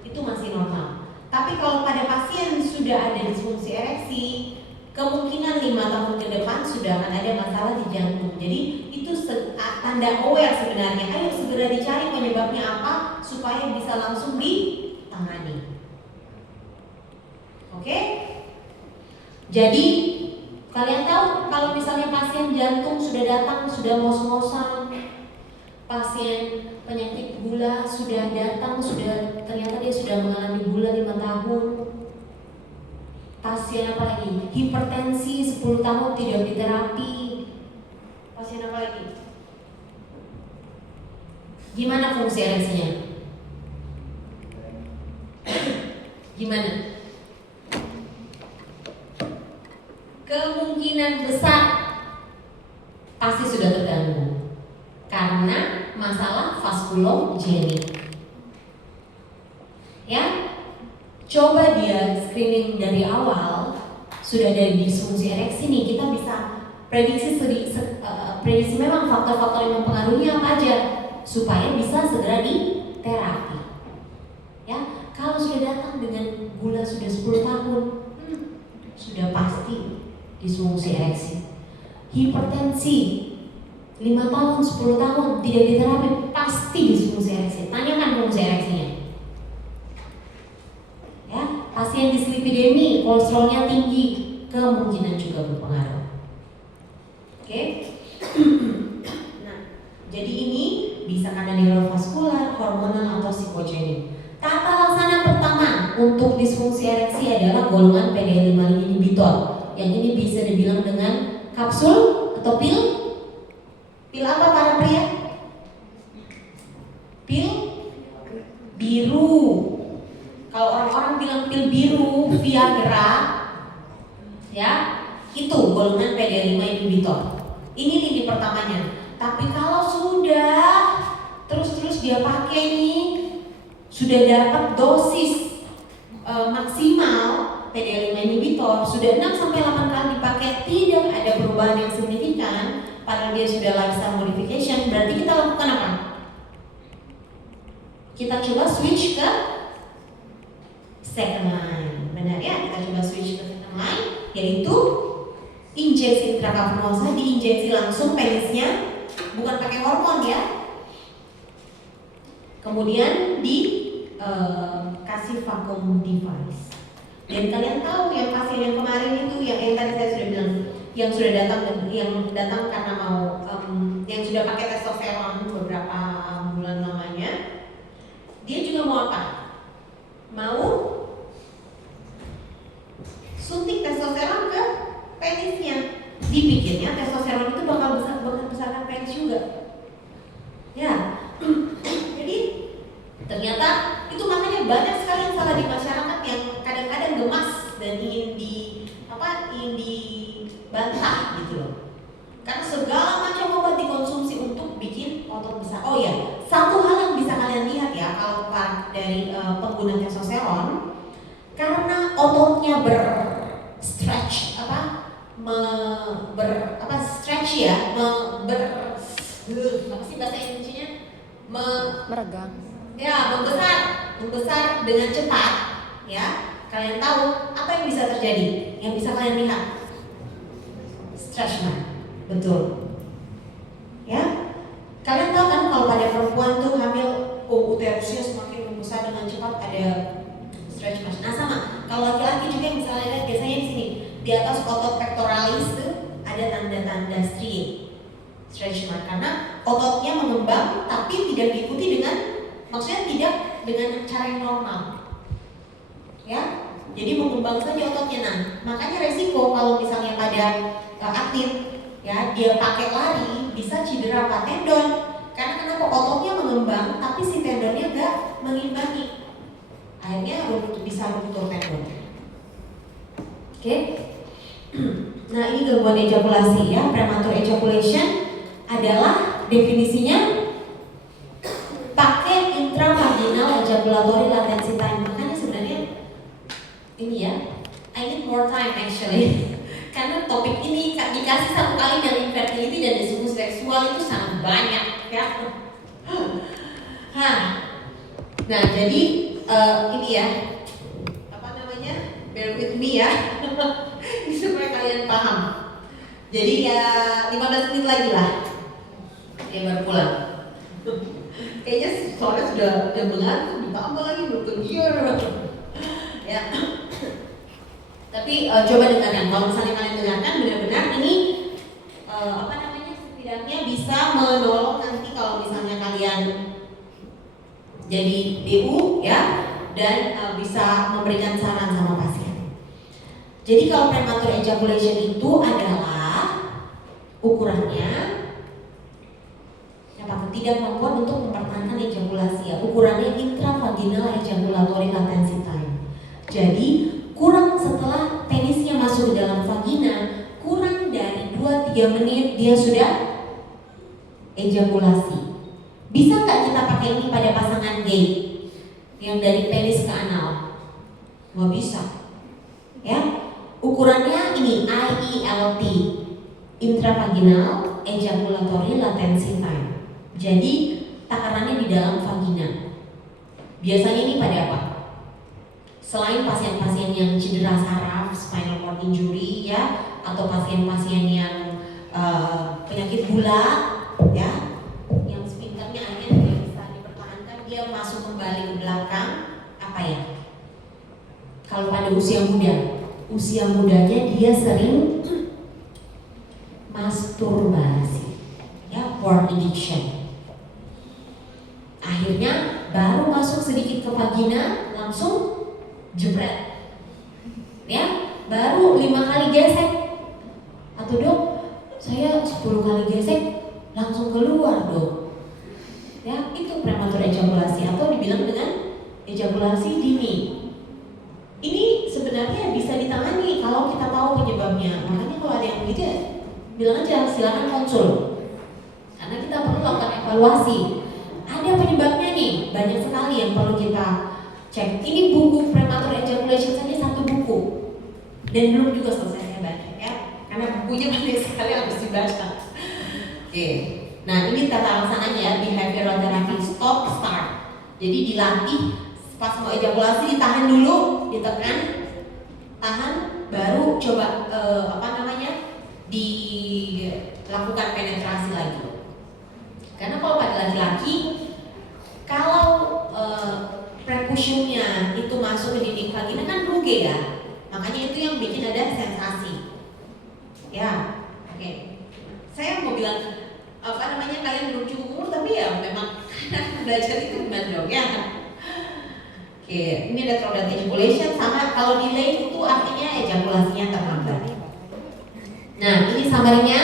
itu masih normal. Tapi kalau pada pasien sudah ada disfungsi ereksi, kemungkinan 5 tahun ke depan sudah akan ada masalah di jantung. Jadi itu tanda aware sebenarnya. Ayo segera dicari penyebabnya apa supaya bisa langsung ditangani. Oke? Jadi kalian tahu kalau misalnya pasien jantung sudah datang, sudah ngos-ngosan, pasien penyakit gula sudah datang, ternyata dia sudah mengalami gula 5 tahun. Pasien apa lagi? Hipertensi 10 tahun tidak diterapi. Pasien apa lagi? Gimana fungsi ereksinya? Gimana? Kemungkinan besar pasti sudah terganggu karena masalah vaskulogenik. Ya, coba dia screening dari awal, sudah dari disfungsi ereksi nih, kita bisa prediksi memang faktor-faktor yang mempengaruhi apa aja supaya bisa segera diterapi. Ya, kalau sudah datang dengan gula sudah 10 tahun, sudah pasti disfungsi ereksi. Hipertensi 5 tahun, 10 tahun tidak diterapi, pasti disfungsi ereksi. Tanyakan fungsi ereksinya. Ya, pasien dislipidemi, kolesterolnya tinggi, kemungkinan juga berpengaruh. Oke. Jadi ini bisa karena neurovaskular, hormonal atau psikogenik. Tata laksana pertama untuk disfungsi ereksi adalah golongan PDE5 inhibitor. Yang ini bisa dibilang dengan kapsul atau pil. Pil apa para pria? Pil biru. Kalau orang-orang bilang pil biru, Viagra, ya, itu golongan PDE5 inhibitor. Ini lini pertamanya. Tapi kalau sudah terus dia pakai nih, sudah dapat dosis maksimal PDE5 inhibitor, sudah 6-8 kali dipakai, tidak ada perubahan yang signifikan, padahal dia sudah lifestyle modification, berarti kita lakukan apa? Kita coba switch ke second line, benar ya? Kita coba switch ke second line, yaitu injeksi intravenosa, diinjeksi langsung penisnya, bukan pakai hormon ya. Kemudian kasih vacuum device. Dan kalian tahu yang pasien yang kemarin itu, yang tadi saya sudah bilang, yang sudah datang karena mau, yang sudah pakai testosteron beberapa bulan lamanya, dia juga mau apa? Mau suntik testosteron ke penisnya. Dipikirnya testosteron itu bakal besarkan penis juga. Ya. Jadi ternyata itu makanya banyak sekali yang salah di masyarakat yang kadang-kadang gemas dan ingin dibantah gitu loh. Karena segala macam obat dikonsumsi untuk bikin otot besar. Oh ya, satu hal yang bisa kalian lihat ya kalau dari pengguna testosteron, karena ototnya stretch apa sih bahasa Indonesianya? Meregang. Ya, membesar dengan cepat, ya. Kalian tahu apa yang bisa terjadi? Yang bisa kalian lihat? Stretch mark. Betul. Ya. Kalian tahu kan kalau pada perempuan tuh hamil, uterusnya semakin membesar dengan cepat, ada stretch mark. Nah, sama. Kalau laki-laki juga yang bisa lihat biasanya di sini, di atas otot pectoralis tuh ada tanda-tanda striae, stretch mark, karena ototnya mengembang tapi tidak diikuti maksudnya tidak dengan cara yang normal, ya. Jadi mengembang saja ototnya. Nah, makanya resiko kalau misalnya pada atlet, ya, dia pakai lari bisa cedera apa tendon, karena kenapa? Ototnya mengembang tapi si tendonnya nggak mengimbangi, akhirnya bisa ruptur tendon. Oke. Nah, ini gangguan ejakulasi ya, prematur ejaculation adalah definisinya pakai intravaginal ejaculatory latency time. Makanya sebenarnya ini ya, I need more time actually. Karena topik ini dikasih satu kali dari infertility dan disebut seksual itu sangat banyak ya. Nah, jadi ini ya, apa namanya? Bear with me ya. Supaya kalian paham. Jadi ya 15 menit lagi lah dia baru pulang. Kayaknya soalnya sudah mengantuk, ditambah lagi berkegiatan ya. Tapi coba dengarkan. Kalau misalnya kalian dengarkan benar-benar ini setidaknya bisa menolong nanti kalau misalnya kalian jadi DU ya, dan bisa memberikan saran sama pasien. Jadi kalau prematur ejaculation itu adalah ukurannya tidak mampu untuk mempertahankan ejakulasi ya. Ukurannya intravaginal ejaculatory latency time. Jadi kurang setelah penisnya masuk ke dalam vagina, kurang dari 2-3 menit dia sudah ejakulasi. Bisa nggak kita pakai ini pada pasangan gay yang dari penis ke anal? Nggak bisa ya. Ukurannya ini IELT, intravaginal ejaculatory latency time. Jadi takarannya di dalam vagina. Biasanya ini pada apa? Selain pasien-pasien yang cedera saraf, spinal cord injury ya, atau pasien-pasien yang penyakit gula ya, yang sphincternya akhirnya tidak bisa dipertahankan, dia masuk kembali ke belakang, apa ya? Kalau pada usia mudanya dia sering masturbasi ya, porn addiction. vagina langsung jebret, ya, baru 5 kali gesek, atau dok, saya 10 kali gesek langsung keluar dok, ya, itu prematur ejakulasi atau dibilang dengan ejakulasi dini. Ini sebenarnya bisa ditangani kalau kita tahu penyebabnya. Makanya kalau ada yang begitu, bilang aja silakan konsul, karena kita perlu lakukan evaluasi. Ada penyebabnya nih, banyak sekali yang perlu kita cek. Ini buku prematur ejaculation saja 1 buku, dan belum juga selesai saya baca, ya, karena bukunya banyak sekali harus dibaca. Oke, nah ini tata laksananya behavioral therapy stop start. Jadi dilatih pas mau ejakulasi ditahan dulu, ditekan, tahan, baru coba dilakukan penetrasi lagi. Karena kalau pada laki-laki, kalau prepuciumnya itu masuk ke dinding vagina kan ruge ya, makanya itu yang bikin ada sensasi. Ya, oke. Saya mau bilang kalian belum cukup umur, tapi ya memang belajar itu bukan dong ya. Oke, ini ada throat ejaculation, sama kalau delay itu artinya ejakulasinya terlambat. Nah, ini summary-nya,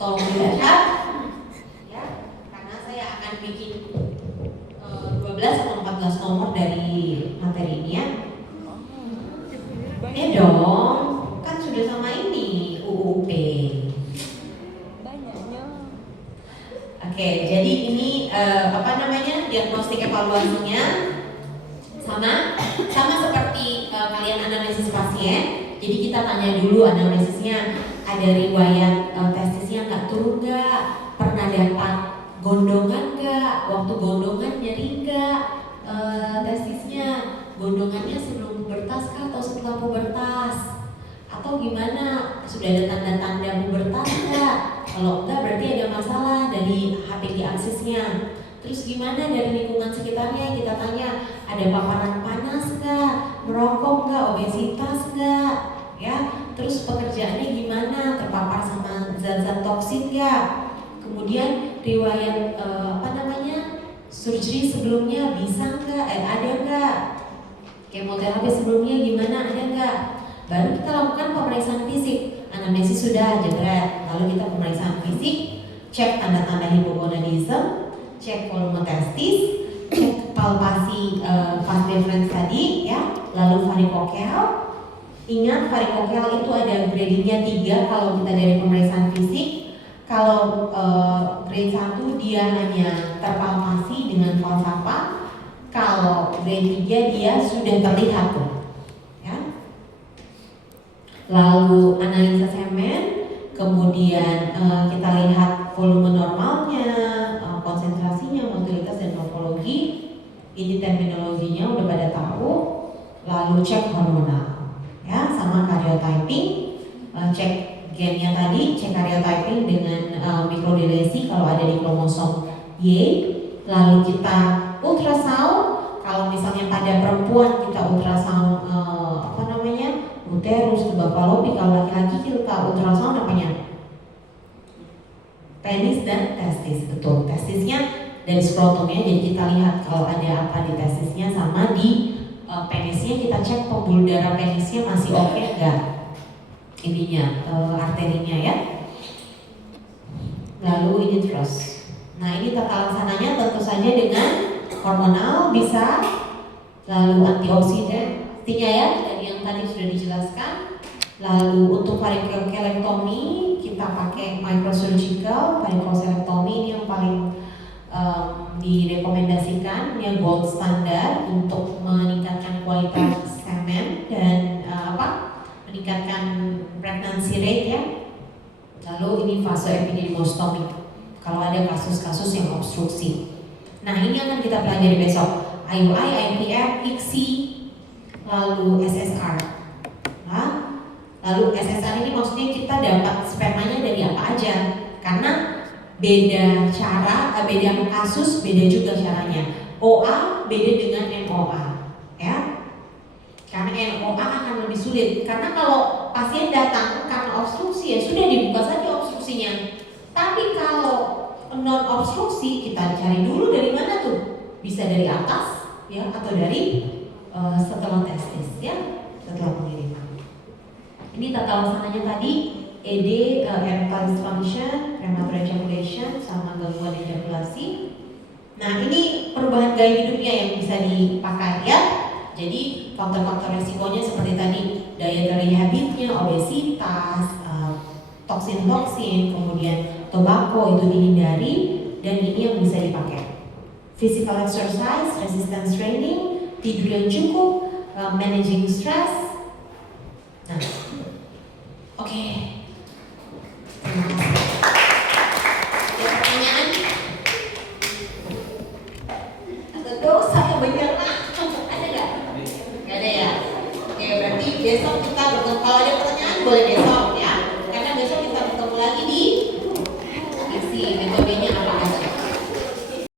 tolong dilihat ya, karena saya akan bikin 12 atau 14 nomor dari materi ini ya. Dong, kan sudah sama ini UUP. Banyaknya. Oke, jadi ini diagnostik evaluasinya sama seperti kalian analisis pasien. Jadi kita tanya dulu analisisnya, ada riwayat testisnya nggak turun nggak, pernah dapat gondongan nggak, waktu gondongan nyeri nggak, testisnya gondongannya sebelum pubertas kah atau setelah pubertas, atau gimana, sudah ada tanda-tanda pubertas nggak? Kalau enggak berarti ada masalah dari HPG aksesnya. Terus gimana dari lingkungan sekitarnya, kita tanya ada paparan panas nggak, merokok nggak, obesitas nggak, ya. Terus pekerjaannya gimana, terpapar sama zat-zat toksin nggak. Kemudian riwayat surgery sebelumnya bisa nggak, ada nggak, kemoterapi sebelumnya gimana, ada nggak. Baru kita lakukan pemeriksaan fisik. Anamnesis sudah jebret, lalu kita pemeriksaan fisik, cek tanda-tanda hipogonadisme, cek volume testis, cek palpasi vas deferens tadi, ya, lalu varikokel. Ingat varikokel itu ada gradingnya 3 kalau kita dari pemeriksaan fisik. Kalau grade 1 dia hanya terpalpasi dengan falsafah. Kalau grade 3 dia sudah terlihat tuh. Lalu analisa semen, kemudian kita lihat volume normalnya, konsentrasinya, motilitas dan morfologi. Ini terminologinya udah pada tahu. Lalu cek hormonal, ya, sama karyotyping, cek gennya tadi, cek karyotyping dengan mikrodelesi kalau ada di kromosom Y. Lalu kita ultrasound, kalau misalnya pada perempuan kita ultrasound uterus, tuba fallopi. Kalau laki-laki kita ultrasound penis dan testis, betul, testisnya dari skrotumnya, jadi kita lihat kalau ada apa di testisnya, sama di penisnya kita cek pembuluh darah penisnya masih oke enggak, ininya arterinya ya. Lalu ini terus. Nah, ini tata laksananya tentu saja dengan hormonal bisa, lalu antioksidan pastinya ya, dari yang tadi sudah dijelaskan. Lalu untuk varikokelektomi kita pakai microsurgical varikoselektomi, ini yang paling direkomendasikan, yang gold standar untuk meningkatkan kualitas semen dan meningkatkan pregnancy rate ya. Lalu ini vasoepididymostomy kalau ada kasus-kasus yang obstruksi. Nah, ini akan kita pelajari besok, IUI, IVF, ICSI, lalu SSR. Nah, lalu SSR ini maksudnya kita dapat spermanya dari apa aja, karena beda cara, beda kasus, beda juga caranya. OA beda dengan MOA, ya. Karena MOA akan lebih sulit, karena kalau pasien datang karena obstruksi ya sudah dibuka saja obstruksinya. Tapi kalau non obstruksi kita cari dulu dari mana tuh, bisa dari atas, ya atau dari setelah testis ya, setelah pengiriman. Ini tata laksananya tadi ED, erectile dysfunction, premature ejaculation, sama gangguan ejakulasi. Nah ini perubahan gaya hidupnya yang bisa dipakai ya. Jadi faktor-faktor resikonya seperti tadi, dietary habitnya, obesitas, toksin-toksin, kemudian tobacco itu dihindari, dan ini yang bisa dipakai. Physical exercise, resistance training, tidur yang cukup, managing stress. Nah, oke.